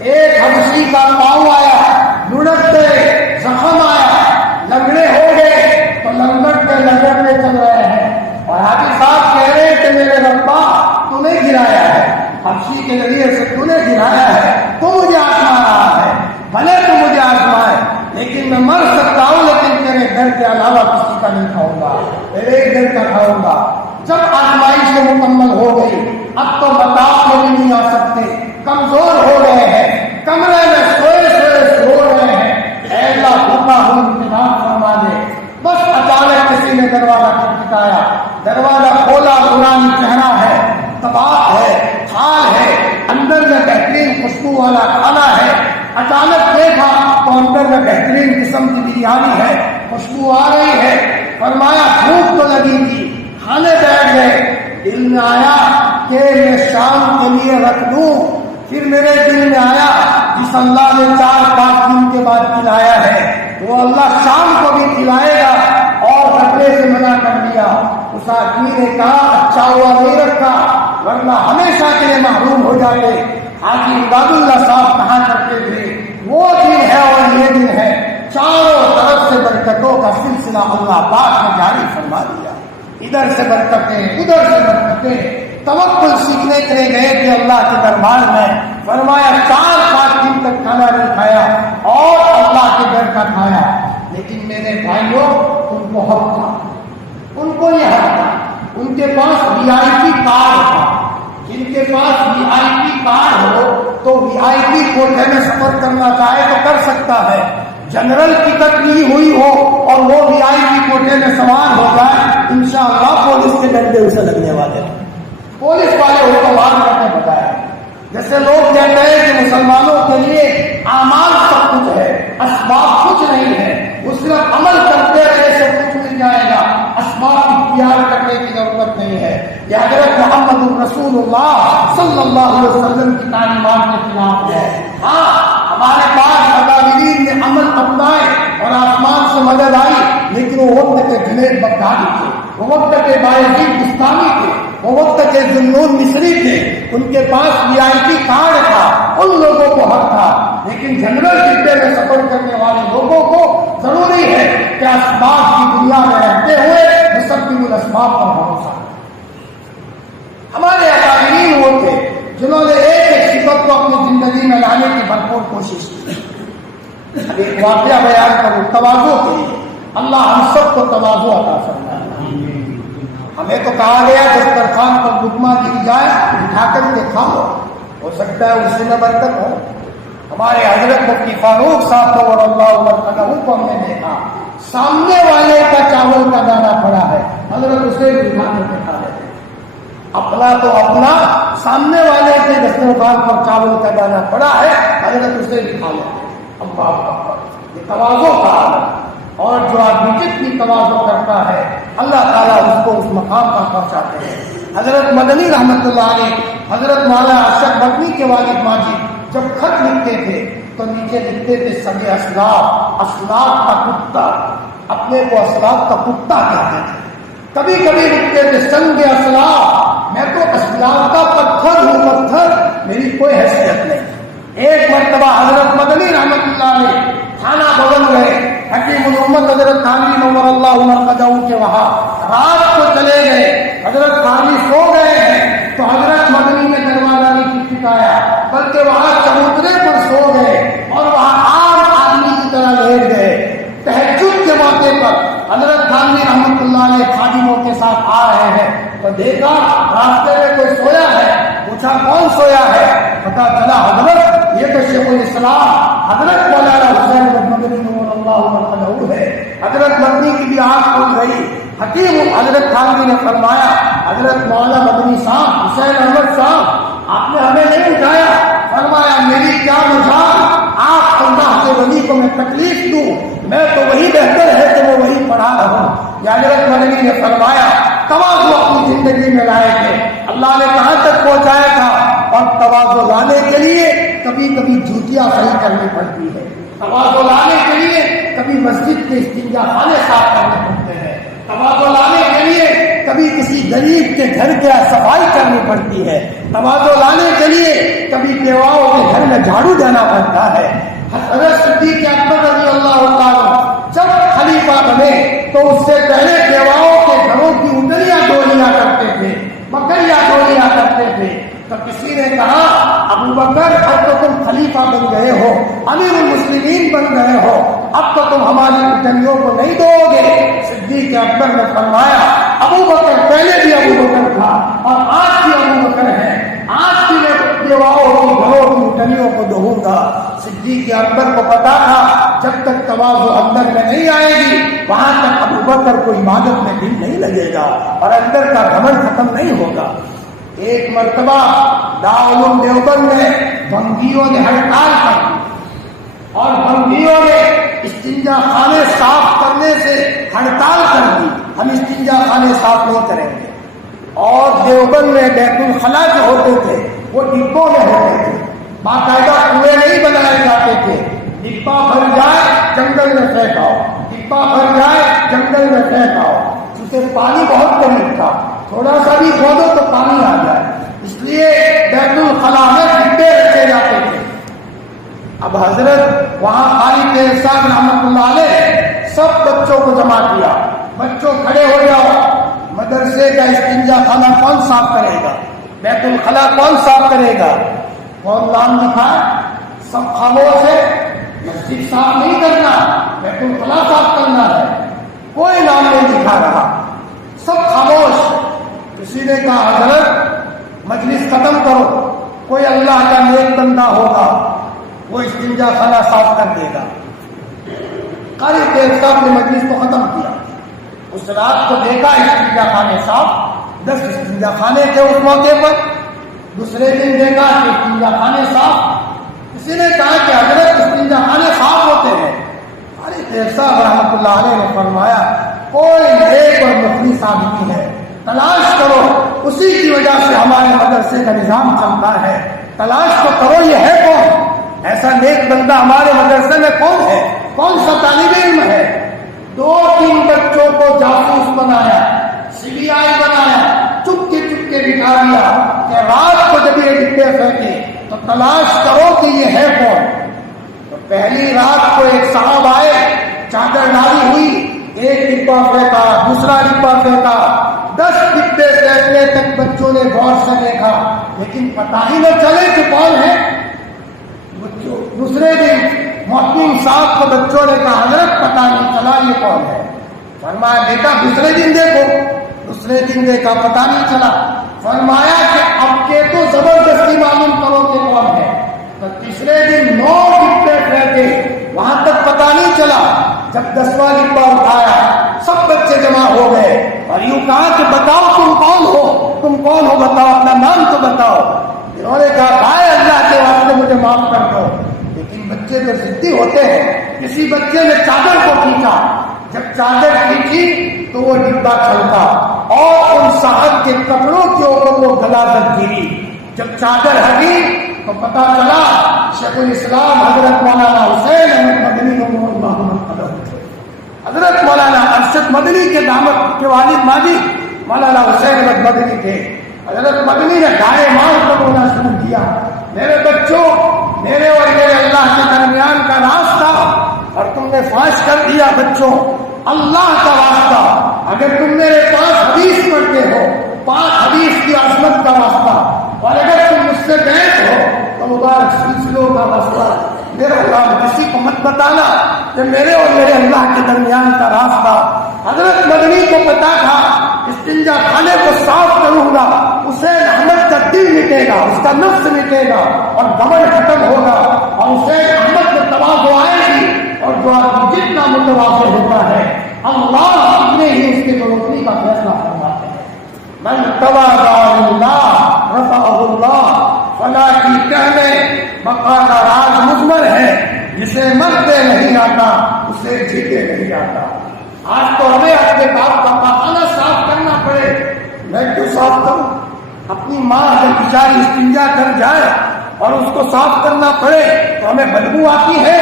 ایک حبشی کا پاؤں آیا، لڑک گئے، زخم آیا، لنگڑے ہو گئے تو لنگڑتے چل رہے ہیں. اور حاجی صاحب کہہ رہے کہ میرے ربا تو نے گرایا ہے، حبشی کے ذریعے سے تو نے گرایا ہے، تو مجھے آزما رہا ہے. بھلے تو مجھے آزمائے لیکن میں مر سکتا ہوں، لیکن تیرے گھر کے علاوہ کسی کا نہیں کھاؤں گا، تیرے گھر کا کھاؤں گا. جب آزمائش مکمل ہو گئی اب تو مطاف میں بھی نہیں آ سکتے، کمزور ہو گئے ہیں، کمرے میں سوئے سو رہے ہیں. اے اللہ بھوکا ہوں انتظام فرما دے. بس اچانک کسی نے دروازہ کھٹکھٹایا، دروازہ کھولا، نورانی چہرہ ہے، طباق ہے، تھال ہے، اندر میں بہترین خوشبو والا کھانا ہے. اچانک دیکھا تو اندر میں بہترین قسم کی بریانی ہے، خوشبو آ رہی ہے. فرمایا بھوک تو لگی تھی، کھانے بیٹھ گئے. دل میں آیا کہ میں شام کے لیے رکھ دوں. پھر میرے دل میں آیا جس اللہ نے 4-5 دن کے بعد کھلایا ہے وہ اللہ شام کو بھی کھلائے گا، اور رکھنے سے منع کر دیا. اس آدمی نے کہا اچھا ہوا نہیں رکھا ورنہ ہمیشہ کے لیے محروم ہو جاتے. حاجی عباد اللہ صاحب کہا کرتے تھے وہ دن ہے اور یہ دن ہے، چاروں طرف سے برکتوں کا سلسلہ اللہ پاک نے جاری فرما دیا. ادھر سے برکتیں، ادھر سے برکتیں. توکل سیکھنے کے لیے گئے تھے اللہ کے دربار میں، فرمایا 4-5 دن تک کھانا نہیں کھایا اور اللہ کے گھر کا کھایا. لیکن میرے بھائیوں ان کو حق تھا، ان کو یہ حق تھا. ان کے پاس VIP کارڈ تھا. جن کے پاس VIP کارڈ ہو تو VIP کوٹے میں سفر کرنا چاہے تو کر سکتا ہے. جنرل ٹکٹ لی ہوئی ہو اور وہ VIP کوٹے میں سوار ہو جائے انشاءاللہ پولیس کے ڈنڈے اسے لگنے والے ہیں. پولیس والے اس کو بات کرنے بتایا. جیسے لوگ کہتے ہیں کہ مسلمانوں کے لیے اعمال سب کچھ ہے، اسباب کچھ نہیں ہے، وہ صرف عمل کرتے رہے سے کچھ مل جائے گا، اسباب اختیار کرنے کی ضرورت نہیں ہے. یہ حضرت محمد رسول اللہ صلی اللہ علیہ وسلم کی تعلیمات کے خلاف ہے. ہاں ہمارے پاس اکابرین نے عمل اپنائے اور آسمان سے مدد آئی، لیکن وہ وقت کے جنید بغدادی تھے، وہ وقت کے بایزید بستامی تھے، وہ وقت کے ذوالنون مصری تھے. ان کے پاس VIP کارڈ تھا، ان لوگوں کو حق تھا. لیکن جنرل ڈبے میں سفر کرنے والے لوگوں کو ضروری ہے کہ اسباب کی دنیا میں رہتے ہوئے مسبب الاسباب پر بھروسہ. ہمارے اکابرین وہ تھے جنہوں نے ایک ایک صفت کو اپنی زندگی میں لانے کی بھرپور کوشش کی. ایک واقعہ بیان کروں تواضع کے لیے. اللہ ہم سب کو تواضع عطا فرمائے. ہمیں تو کہا گیا دسترخوان پر لقمہ گر جائے اٹھا کر کے کھاؤ، ہو سکتا ہے اس میں برکت ہو. ہمارے حضرت مفتی فاروق صاحب کو اللہ مرتبہ کو ہم نے دیکھا سامنے والے کا چاول کا دانہ پڑا ہے، حضرت اسے بھی اٹھا کر کے کھا لیتے. اپنا تو اپنا، سامنے والے کے دسترخوان پر چاول کا دانہ پڑا ہے، حضرت اسے بھی کھا لیتے. یہ تواضع کا حال ہے. اور جو آدمی جتنی تواضع کرتا ہے اللہ تعالیٰ اس کو اس مقام پر پہنچاتے ہیں. حضرت مدنی رحمت اللہ علیہ حضرت مولانا اشرف مدنی کے والد ماجد جب خط لکھتے تھے تو نیچے لکھتے تھے سگے اسلاف، اسلاف کا کتا. اپنے کو اسلاف کا کتا کہتے تھے. کبھی کبھی لکھتے تھے سنگ اسلاف، میں تو اسلاف کا پتھر ہوں، پتھر، میری کوئی حیثیت نہیں. ایک مرتبہ حضرت مدنی رحمت اللہ علیہ تھانہ بھون گئے. حکیم الامت حضرت خانوی نور اللہ مرقدہ کے وہاں رات کو چلے گئے. حضرت خانوی سو گئے ہیں تو حضرت مدنی نے دروازہ نہیں کھٹکھٹایا بلکہ وہاں چبوترے پر سو گئے اور وہاں عام آدمی کی طرح لیٹ گئے. تہجد کے موقع پر حضرت خانوی رحمت اللہ علیہ خادموں کے ساتھ آ رہے ہیں تو دیکھا راستے میں کوئی سویا ہے. پوچھا کون سویا ہے؟ پتا چلا حضرت یہ تو شیخ الاسلام حضرت مولانا حسین مدنی نور اللہ مرقدہ ہے. حضرت مدنی کی بھی آنکھ کھل گئی. حکیم حضرت خانوی نے فرمایا حضرت مولانا مدنی صاحب، حسین احمد صاحب، آپ نے ہمیں نہیں اٹھایا. فرمایا میری کیا مجال، آپ اللہ کے ولی کو میں تکلیف دوں، میں تو وہی بہتر ہے کہ میں وہی پڑھا رہا ہوں. حضرت مدنی نے فرمایا تواضع اپنی زندگی میں لائے تھے، اللہ نے کہاں تک پہنچایا تھا. اور تواضع لانے کے لیے کبھی کبھی جوتیاں صحیح کرنی پڑتی ہے. تواضع لانے کے لیے کبھی مسجد کے استنجا خانے صاف کرنے پڑتے ہیں. تواضع لانے کے لیے کبھی کسی غریب کے گھر کی صفائی کرنی پڑتی ہے. تواضع لانے کے لیے کبھی بیواؤں کے گھر میں جھاڑو دینا پڑتا ہے. حضرت صدیق اکبر رضی اللہ عنہ جب خلیفہ بنے تو اس سے پہلے بیواؤں کے گھروں کی انگلیاں دھو لیا کرتے تھے، بکریاں دھو لیا کرتے تھے. تو کسی نے کہا ابو بکر اب تو تم خلیفہ بن گئے ہو، امیر المسلمین بن گئے ہو، اب تو تم ہماری انگلیوں کو نہیں دو گے. صدیق اکبر نے فرمایا ابو بکر پہلے بھی ابو بکر تھا اور آج بھی ابو بکر ہے، آج بھی میں بیواؤں کی گھروں کی انگلیوں کو دھوؤں گا. صدیق اکبر کو پتا تھا جب تک تواضع اندر میں نہیں آئے گی وہاں تک ابو بکر کو عبادت میں دل نہیں لگے گا اور اندر کا گھمنڈ ختم نہیں ہوگا. ایک مرتبہ دارالعلوم دیوبند میں بنگیوں نے ہڑتال کر دی اور بنگیوں نے استنجا خانے صاف کرنے سے ہڑتال کر دی، ہم استنجا خانے صاف نہیں کریں گے. اور دیوبند میں بیت الخلا جو ہوتے تھے وہ ڈبوں میں ہوتے تھے، باقاعدہ کنویں نہیں بنائے جاتے تھے. ڈبا بھر جائے جنگل میں پھینکاؤ، ڈبا بھر جائے جنگل میں پھینکاؤ، کیونکہ پانی بہت قریب تھا، تھوڑا سا بھی کھودو تو پانی آ جائے، اس لیے بیت الخلا میں ڈبے رکھے جاتے تھے. اب حضرت وہاں قاری پیر صاحب رحمۃ اللہ علیہ سب بچوں کو جمع کیا. بچوں کھڑے ہو جاؤ، مدرسے کا استنجا خانہ کون صاف کرے گا، بیت الخلا کون صاف کرے گا؟ کون نام لکھا؟ سب خاموش ہے. مسجد صاف نہیں کرنا، بیت الخلا صاف کرنا ہے. کوئی نام نہیں لکھا رہا، سب خاموش. کسی نے کہا حضرت مجلس ختم کرو، کوئی اللہ کا نیک بندہ ہوگا وہ استنجا خانہ صاف کر دے گا. قاری پیر صاحب نے مجلس کو ختم کیا. اس رات کو دیکھا استنجا خانے صاف، 10 استنجا خانے تھے اس موقع پر. دوسرے دن دیکھا کہ استنجا خانے صاف. کسی نے کہا کہ حضرت استنجا خانے صاف ہوتے ہیں. قاری پیر صاحب رحمۃ اللہ علیہ نے فرمایا کوئی نیک اور مخلص آدمی ہے، تلاش کرو، اسی کی وجہ سے ہمارے مدرسے کا نظام چلتا ہے. تلاش تو کرو یہ ہے کون، ایسا نیک بندہ ہمارے مدرسے میں کون ہے، کون سا طالب علم ہے. 2-3 بچوں کو جاسوس بنایا، CBI بنایا، چپکے بٹھا دیا کہ رات کو جب یہ ڈبے پھینکے تو تلاش کرو کہ یہ ہے کون. تو پہلی رات کو ایک صاحب آئے، چادر ڈالی ہوئی، ایک ڈبہ پھینکا، دوسرا ڈبہ پھینکا، 10 ڈبے پھینکنے تک بچوں نے غور سے دیکھا، لیکن پتہ ہی نہ چلے کہ کون ہے۔ دوسرے دن محکم صاحب کو بچوں نے کہا حضرت پتہ نہیں چلا یہ کون ہے۔ فرمایا بیٹا دوسرے دن دیکھو، دوسرے دن دیکھا پتہ نہیں چلا۔ فرمایا کہ اب کے تو زبردستی معلوم کرو کہ کون ہے۔ تو تیسرے دن 9 ڈبے پھینکے، وہاں تک پتہ نہیں چلا۔ جب 10واں ڈبہ اٹھایا سب بچے جمع ہو گئے اور یوں کہا کہ بتاؤ تم کون ہو، تم کون ہو بتاؤ، اپنا نام تو بتاؤ۔ انہوں نے کہا بھائی اللہ کے واسطے مجھے معاف کر دو، لیکن بچے تو ضدی ہوتے ہیں۔ کسی بچے نے چادر کو کھینچا، جب چادر کھینچی تو وہ ڈبہ چھلکا اور ان صاحب کے کپڑوں کے اوپر وہ گلا تک گری۔ جب چادر ہٹی تو پتا چلا شیخ الاسلام حضرت مولانا حسین احمد مدنی حضرت مولانا ارشد مدنی کے دامت کے والد ماجد مولانا حسین احمد مدنی تھے۔ حضرت مدنی نے گائے مار کر رونا شروع کیا، میرے بچوں، میرے اور میرے اللہ کے درمیان کا راستہ اور تم نے فاش کر دیا۔ بچوں اللہ کا واسطہ، اگر تم میرے پاس حدیث پڑھتے ہو، پاک حدیث کی عظمت کا واسطہ، اور اگر تم مجھ سے بیٹھ ہو تو مبارک سلسلوں کا واسطہ، میرا اللہ کسی کو مت بتانا کہ میرے اور میرے اللہ کے درمیان کا راستہ۔ حضرت مدنی کو پتا تھا استنجا خانے کو صاف کروں گا، حسین احمد کا دل مٹے گا، اس کا نفس مٹے گا اور گمن ختم ہوگا، اور حسین احمد میں تواضع آئے گی، اور جو آدمی جتنا متواضع ہوتا ہے اللہ اتنے ہی اس کے روکنے کا فیصلہ فرماتے ہیں۔ من تواضع للہ رفعہ اللہ، فلا کی کہنے مقام کا راز مضمر ہے، جسے مرتے نہیں آتا اسے جیتے نہیں آتا۔ آج تو ہمیں اپنے باپ کا پاخانہ صاف کرنا پڑے، میں کیوں صاف کروں؟ اپنی ماں اگر بیچاری استنجا کر جائے اور اس کو صاف کرنا پڑے تو ہمیں بدبو آتی ہے۔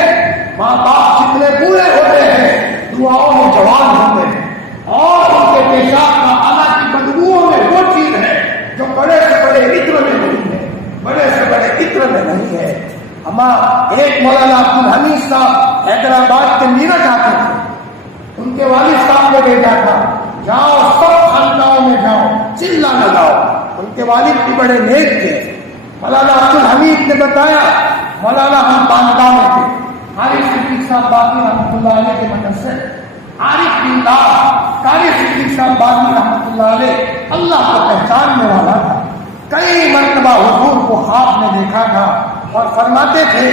ماں باپ جتنے بوڑھے ہوتے ہیں دعاؤں میں جوان ہوتے ہیں، اور ان کے پیشاب کا آلہ کی بدبوؤں میں وہ چیز ہے جو بڑے سے بڑے عطر میں نہیں ہے، بڑے سے بڑے عطر میں نہیں ہے۔ ایک مولانا عبدالحمید صاحب حیدرآباد کے میرٹھ آتے تھے، ان کے والد صاحب نے بھیجا تھا جاؤ سب خانقاہوں میں جاؤ چلا لگاؤ۔ ان کے والد بھی بڑے نیک تھے۔ مولانا عبدالحمید نے بتایا مولانا ہم خانقاہ میں تھے، عارف صدیق صاحب باقی رحمۃ اللہ علیہ کے مدرسے، عارف باللہ قاری صدیق صاحب باقی رحمۃ اللہ علیہ اللہ کو پہچاننے والا تھا، کئی مرتبہ حضور کو خواب میں دیکھا تھا اور فرماتے تھے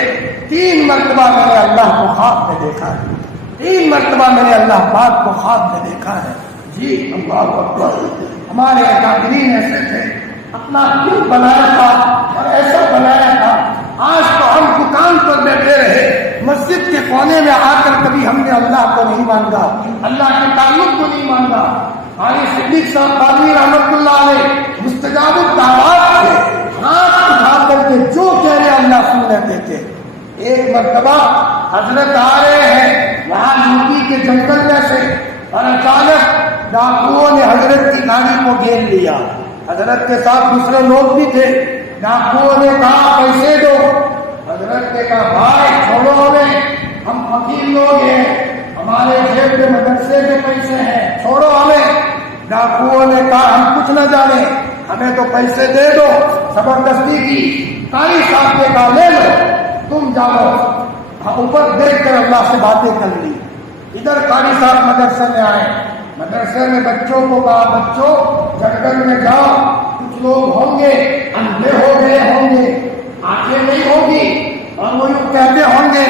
3 مرتبہ میں نے اللہ کو خواب میں دیکھا ہے، 3 مرتبہ میں نے اللہ پاک کو خواب میں دیکھا ہے۔ جی اللہ اکبر، ہمارے اکابرین ایسے تھے، اپنا دل بنایا تھا اور ایسا بنایا تھا۔ آج تو ہم دکان پر بیٹھے رہے، مسجد کے کونے میں آ کر کبھی ہم نے اللہ کو نہیں مانگا، اللہ کے تعلق کو نہیں مانگا۔ علی صدیق صاحب باقی رحمۃ اللہ علیہ مستجاب الدعوات تھے، ہاتھ اٹھا کر کے جو کہہ رہے اللہ سن لیتے تھے۔ ایک مرتبہ حضرت آ رہے ہیں وہاں یوپی کے جنگل میں سے، اور اچانک ڈاکوؤں نے حضرت کی گاڑی کو گھیر لیا، حضرت کے ساتھ دوسرے لوگ بھی تھے۔ ڈاکوؤں نے کہا پیسے دو، حضرت نے کہا بھائی چھوڑو ہمیں، ہم فقیر لوگ ہیں، ہمارے جیب میں مدرسے کے پیسے ہیں، چھوڑو ہمیں۔ ڈاکوؤں نے کہا ہم کچھ نہ جانے، ہمیں تو پیسے دے دو، زبردستی کی۔ قاری صاحب نے کہا لے لو تم جاؤ، اوپر دیکھ کر اللہ سے باتیں کر لی۔ ادھر قاری صاحب مدرسے میں آئے، مدرسے میں بچوں کو کہا بچوں جنگل میں جاؤ، کچھ لوگ ہوں گے اندھے ہو گئے ہوں گے، آنکھیں نہیں ہوگی، اور وہ یوں کہتے ہوں گے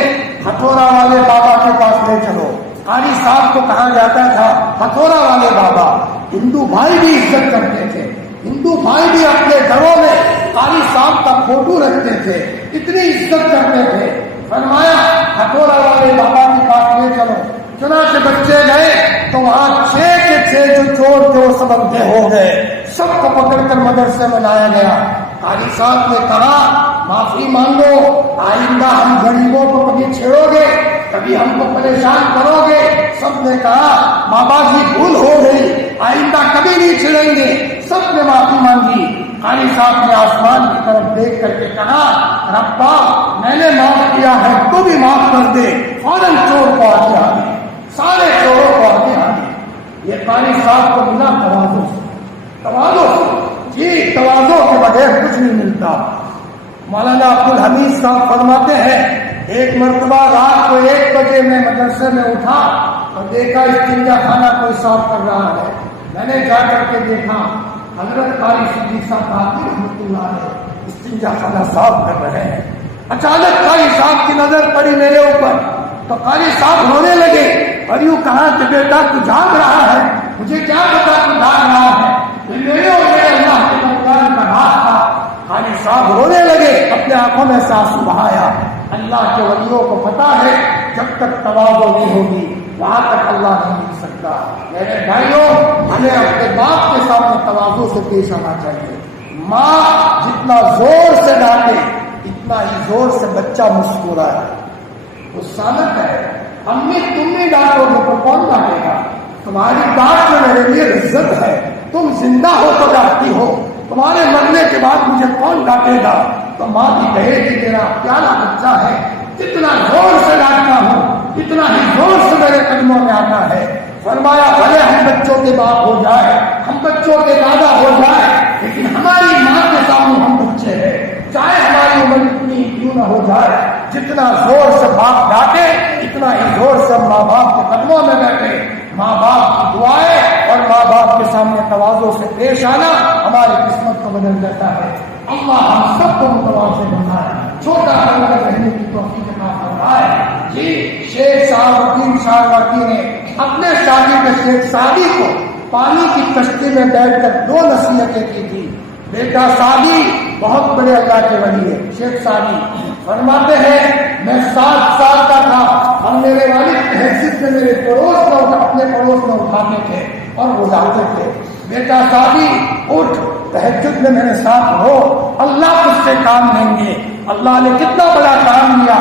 ہتھوڑا والے بابا کے پاس لے چلو۔ قاری صاحب کو کہا جاتا تھا ہتھوڑا والے بابا۔ ہندو بھائی بھی عزت کرتے تھے، ہندو بھائی بھی اپنے گھروں میں قاری صاحب کا فوٹو رکھتے تھے، اتنی عزت کرتے تھے۔ فرمایا ہتھوڑا والے بابا کے پاس لے چلو۔ چنانچہ بچے گئے تو وہاں 6 کے 6 جو چور تھے وہ سب اندھے ہو گئے، سب کو پکڑ کر مدرسے میں لایا گیا۔ قاری صاحب نے کہا معافی مانگو، آئندہ ہم غریبوں کو کبھی چھیڑو گے، کبھی ہم کو پریشان کرو گے۔ سب نے کہا بابا جی بھول ہو گئی، آئندہ کبھی نہیں چھیڑیں گے۔ سب نے معافی مانگی۔ قاری صاحب نے آسمان کی طرف دیکھ کر کے کہا ربا میں نے معاف کیا ہے، تو بھی معاف کر دے۔ فوراً چور کو آگے آ گئے، سارے چوروں کو آگے آ قاری صاحب کو ملا تواضع سے، تواضع جی، تواضع کے بغیر کچھ نہیں ملتا۔ مولانا عبدالحمید صاحب فرماتے ہیں ایک مرتبہ رات کو 1 بجے میں مدرسے میں اٹھا اور دیکھا استنجا خانہ کوئی صاف کر رہا ہے۔ میں نے جا کر کے دیکھا حضرت قاری صدیق صاحب قادری رحمۃ اللہ علیہ استنجا خانہ صاف کر رہے ہیں۔ اچانک قاری صاحب کی نظر پڑی میرے اوپر تو قاری صاحب رونے لگے اور یوں کہا کہ بیٹا تو جاگ رہا ہے، مجھے کیا پتا تو جاگ رہا ہے، یہ میرے اور میرے اللہ کے دربار کا راز تھا۔ قاری صاحب رونے لگے، اپنے آنکھوں میں سے آنسو بہایا۔ اللہ کے ولیوں کو پتا ہے جب تک تواضع نہیں ہوگی وہاں تک اللہ نہیں مل سکتا۔ میرے بھائیوں، ہمیں اپنے باپ کے سامنے تواضع سے پیش آنا چاہیے۔ ماں جتنا زور سے ڈانٹے اتنا ہی زور سے بچہ مسکرائے۔ وہ سالت ہے، امی تم نہیں ڈانٹو گے تو کون ڈانٹے گا؟ تمہاری ڈانٹ میں میرے لیے عزت ہے، تم زندہ ہو تو ڈانٹتی ہو، تمہارے مرنے کے بعد مجھے کون ڈانٹے گا؟ تو ماں بھی کہے کہ میرا پیارا بچہ ہے، جتنا زور سے ڈانٹتا ہوں اتنا ہی زور سے میرے قدموں میں آتا ہے۔ فرمایا بھلے ہم بچوں کے باپ ہو جائے، ہم بچوں کے دادا ہو جائے، لیکن ہماری ماں کے سامنے ہم بچے ہیں، چاہے ہماری عمر اتنی کیوں نہ ہو جائے۔ جتنا زور سے باپ ڈانٹے اتنا ہی زور سے ماں باپ کے قدموں میں بیٹھے۔ ماں باپ کی دعائیں اور ماں باپ کے سامنے تواضع سے پیش آنا ہماری قسمت کو بدل دیتا ہے۔ اللہ ہم سب کو متواضع بنائے، چھوٹا بڑا رہنے کی توفیق عطا فرمائے۔ جی، شیخ صاحب الدین شاہواتی نے اپنے شاگرد شیخ سعدی کو پانی کی کشتی میں بیٹھ کر 2 نصیحتیں کی تھی۔ بیٹا سعدی بہت بڑے اللہ کے ولی ہے۔ شیخ سعدی فرماتے ہیں میں 7 سال کا تھا اور میرے والد تہذیب میں میرے پڑوس میں اپنے پڑوس میں اٹھاتے تھے اور بلاتے تھے، بیٹا سعدی اٹھ، تہجد میں میرے ساتھ ہو، اللہ تجھ سے کام لیں گے۔ اللہ نے کتنا بڑا کام لیا۔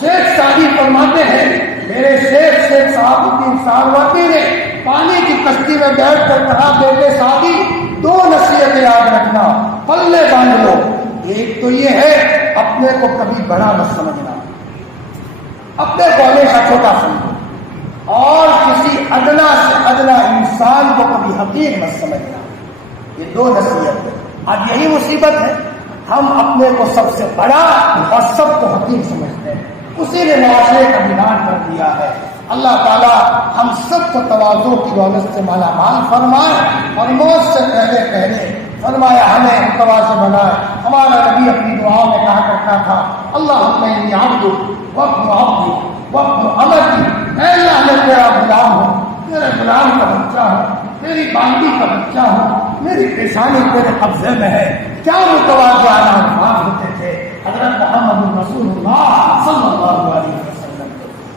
شیخ سعدی فرماتے ہیں میرے شیخ صاحب الدین شاہواتی نے پانی کی کشتی میں بیٹھ کر کہا بیٹے سعدی 2 نصیحتیں یاد رکھنا، پلے باندھ لو۔ ایک تو یہ ہے اپنے کو کبھی بڑا نہ سمجھنا، اپنے کو ہمیشہ چھوٹا سمجھو، اور کسی ادنا سے ادنا انسان کو کبھی حقیر نہ سمجھنا۔ یہ 2 نصیحتیں۔ آج یہی مصیبت ہے، ہم اپنے کو سب سے بڑا اور سب کو حقیر سمجھتے ہیں، اسی نے معاشرے کا بگاڑ کر دیا ہے۔ اللہ تعالیٰ ہم سب کو تواضع کی دولت سے مالا مال فرمائے اور موت سے پہلے فرمایا ہمیں متواضع بنائے۔ ہمارا نبی اپنی دعاؤں میں کہا کرتا تھا اللہ میں عبد وقت عبد وقت امتی، اے اللہ میں تیرا غلام ہوں، تیرے غلام کا بچہ ہوں، تیری باندی کا بچہ ہوں، میری پیشانی تیرے قبضے میں ہے۔ کیا متواضعانہ الفاظ ہوتے تھے حضرت محمد رسول اللہ صلی اللہ علیہ وسلم۔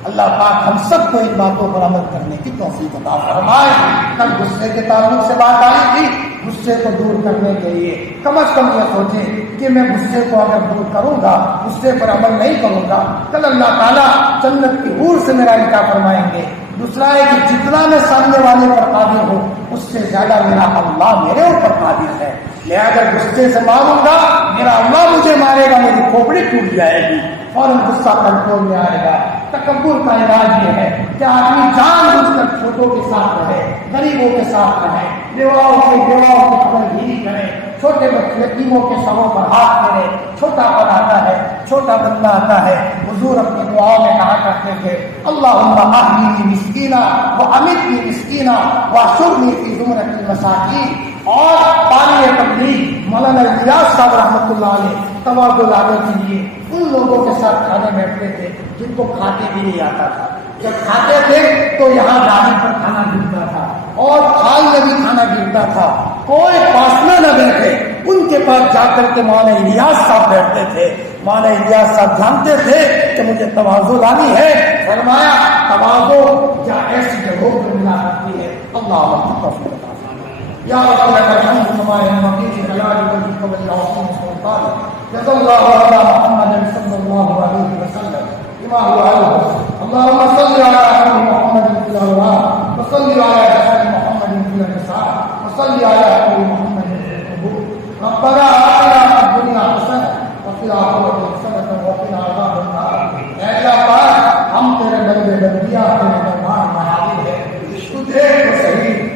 اللہ پاک ہم سب کو ان باتوں پر عمل کرنے کی توفیق عطا فرمائے۔ کل غصے کے تعلق سے بات آئی تھی، غصے کو دور کرنے کے لیے کم از کم یہ سوچیں کہ میں غصے کو اگر دور کروں گا، غصے پر عمل نہیں کروں گا، کل اللہ تعالیٰ جنت کی حور سے میرا انکار فرمائیں گے۔ دوسرا ہے کہ جتنا میں سامنے والے پر قادر ہوں اس سے زیادہ میرا اللہ میرے اوپر قادر ہے، لہذا غصے سے ماروں گا میرا اللہ مجھے مارے گا، میری کھوپڑی ٹوٹ جائے گی، فوراً غصہ کنٹرول میں آئے گا۔ تکبر کا علاج یہ ہے کہ آدمی جان بوجھ کر چھوٹوں کے ساتھ رہے، غریبوں کے ساتھ رہے، بیواؤں کی قدر کرے، چھوٹے یتیموں کے سروں پر ہاتھ پھیرے۔ چھوٹا پن آتا ہے، چھوٹا بننا آتا ہے۔ حضور اپنی دعاؤں میں کہا کرتے تھے اللہم احیینی مسکینا وامیتنی مسکینا واحشرنی فی زمرۃ المساکین۔ اور بانی تبلیغ مولانا الیاس صاحب رحمۃ اللہ علیہ تواضع لانے کے لیے ان لوگوں کے ساتھ کھانے بیٹھتے تھے جن کو کھاتے بھی نہیں آتا تھا۔ جب کھاتے تھے تو یہاں داڑھی پر کھانا گرتا تھا اور تھال میں بھی کھانا گرتا تھا، کوئی فاصلہ نہ بیٹھے، ان کے پاس جا کر کے مولانا الیاس صاحب بیٹھتے تھے۔ مولانا الیاس صاحب جانتے تھے کہ مجھے تواضع لانی ہے، فرمایا تواضع یا ایسی جگہوں پر ملا کرتی ہے۔ اللہ یا رب الحمد ہمارے مقیم جلال وجهك والعظیم سلطان جزا اللہ علی محمد صلی اللہ علیہ وسلم بما هو اهله اللهم صل على محمد في الاولاد وصل على محمد في النساء وصل على محمد في القبور ربنا آتنا في الدنيا حسنة وفي الآخرة حسنة وقنا عذاب النار۔ اے اللہ پاک ہم تیرے بندے بندیاں تیرے دربار میں حاضر ہیں، تو دیکھ تو صحیح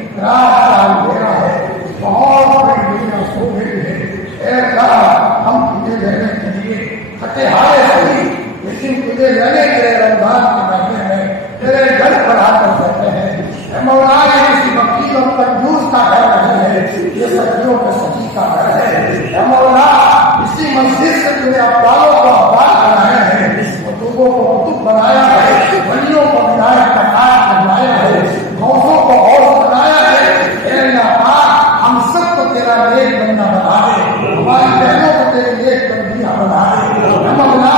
تجھے لینے کے لیے رمضان کے مہینے میں تیرے گھر پر آ کر رہتے ہیں۔ اے مولا، یہ کسی وکیل اور کنجوس کا گھر نہیں ہے، یہ سچیوں کے سچی کا گھر ہے۔ اے مولا، اسی مسجد سے تجھے ابدالوں کو ابدال بنایا ہے، کتبوں کو کتب بنایا ہے، ولیوں کو ولایت کا تاج بنایا ہے، غوثوں کو غوث بنایا ہے۔ اے اللہ پاک، ہم سب کو تیرا نیک بندہ بنا دے، ہماری بہنوں کو تیرے نیک بندیاں بنا دے۔ اے مولا،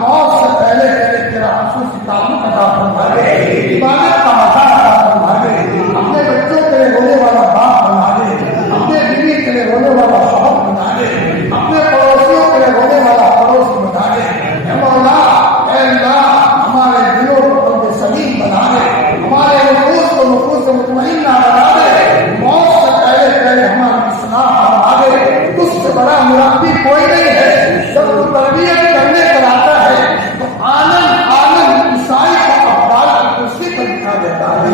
موت سے پہلے پہلے تیرا خصوصی تعلق عطا فرما دے، عبادت کا مزہ عطا فرما دے، اپنے بچوں کے لیے رونے والا باپ بنا دے، اپنے بیوی کے لیے رونے والا شوہر بنا دے، اپنے پڑوسیوں کے لیے رونے والا پڑوسی بنا دے۔ اے مولا، اے اللہ، ہمارے دلوں کو قلب سلیم بنا دے، ہمارے نفوس کو نفوس مطمئنہ بنا دے، موت سے پہلے پہلے ہماری اصلاح فرما دے۔ تجھ سے بڑا مربی کوئی نہیں ہے، جب تو تربیت کرنے پر آتا ہے تو آنند آنند عیسائی کو ابدال کی کرسی پر بٹھا دیتا ہے۔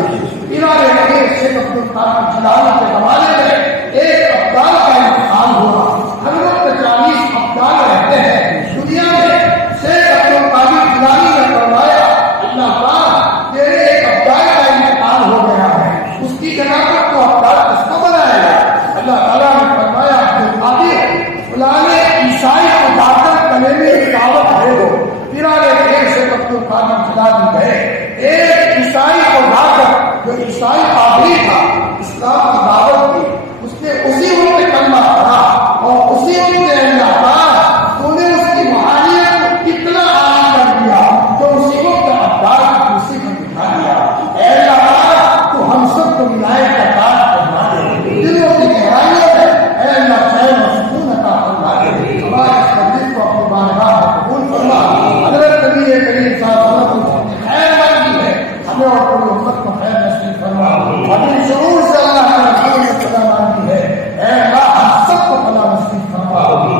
شیخ عبد القادر جیلانی کے حوالے میں ایک ابدال کا انتقال ہوا، ہر وقت 40 ابدال رہتے ہیں دنیا میں۔ شیخ عبد القادر جیلانی نے فرمایا، اللہ پاک، تیرے ایک ابدال کا انتقال ہو گیا ہے، اس کی جگہ پر تو ابدال کس کو بنائے گا؟ اللہ تعالیٰ نے فرمایا، عبد القادر، فلانے عیسائی کو جا کر کلمے کی دعوت دے دو۔ شیخ عبد القادر جیلانی گئے، ایک عیسائی کو جا کر، جو عیسائی پادری تھا، اسلام کی دعوت دی، اس نے اسی وقت کلمہ پڑھا اور اسی وقت اللہ پاک، تو نے اس کی روحانیت کو کتنا عام کر دیا جو اسی وقت ابدال کی کرسی پر بٹھا دیا۔ اے اللہ پاک، تو ہم سب کو ولایت کا تاج پہنا دے، دلوں کی گہرائیوں میں اے اللہ چین و سکون عطا فرما دے، ہمارے اس مجلس کو اپنی بارگاہ میں قبول فرما۔ حضرت نبی کریم صلی اللہ علیہ وسلم نے خیر مانگی ہے، ہمیں اور پوری امت کو خیر نصیب فرما۔ اپنی شرور سے اللہ کے رسول نے فلاح مانگی ہے، اے اللہ ہم سب کو فلاح نصیب فرما۔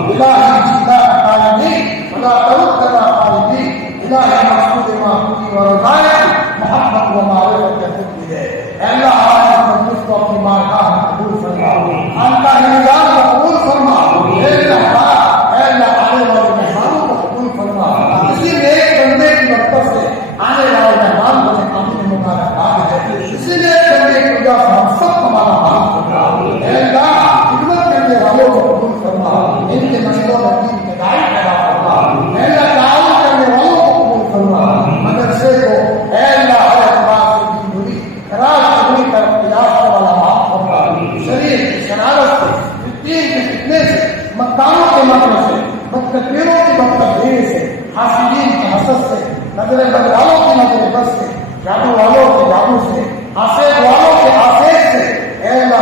الہی جیتا قائمی فلا ترد کلا قائمی، الہی مقصود معقولی و رضائے محبت و معرفت خود ہے۔ اے اللہ ہمارے مجلس کو اپنی بارگاہ میں قبول فرما، ہم کا نظام کو قبول فرما۔ اے اللہ، اے اللہ آنے والے مہمانوں کو قبول فرما، اسی نیک بندے کی برکت سے آنے والے مہمان بنے آمین مبارکباد ہے، اسی نیک بندے کی وجہ سے ہم سب کو ہمارا معاف فرما۔ اے اللہ، خدمت کرنے والوں کو قبول فرما، ان کے مسئلوں میں دین کے داعی پیدا فرما۔ اے اللہ، تعاون کرنے والوں کو قبول فرما، مدرسے کو اے اللہ ہر اعتبار سے دین دوری راز شغلی ترقیات والا معاف فرما۔ شریف کی شرارت سے، دین کے فتنے سے، مکاروں کے مکر سے، بدتکبیروں کی بدتکبیری سے، حاسدین کے حسد سے، نظر بد والوں کی نظر بد سے، جادو والوں کے جادو سے، حاسد والوں کے حاسد سے، اے اللہ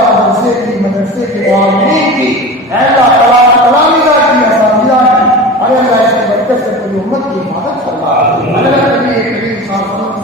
مدرسے کے معلمین کی، اے اللہ تلامذہ کی، اساتذہ کی، اے اللہ اس کی برکت سے پوری امت کی حفاظت فرما۔ حضرت نبی کریم صلی اللہ علیہ وسلم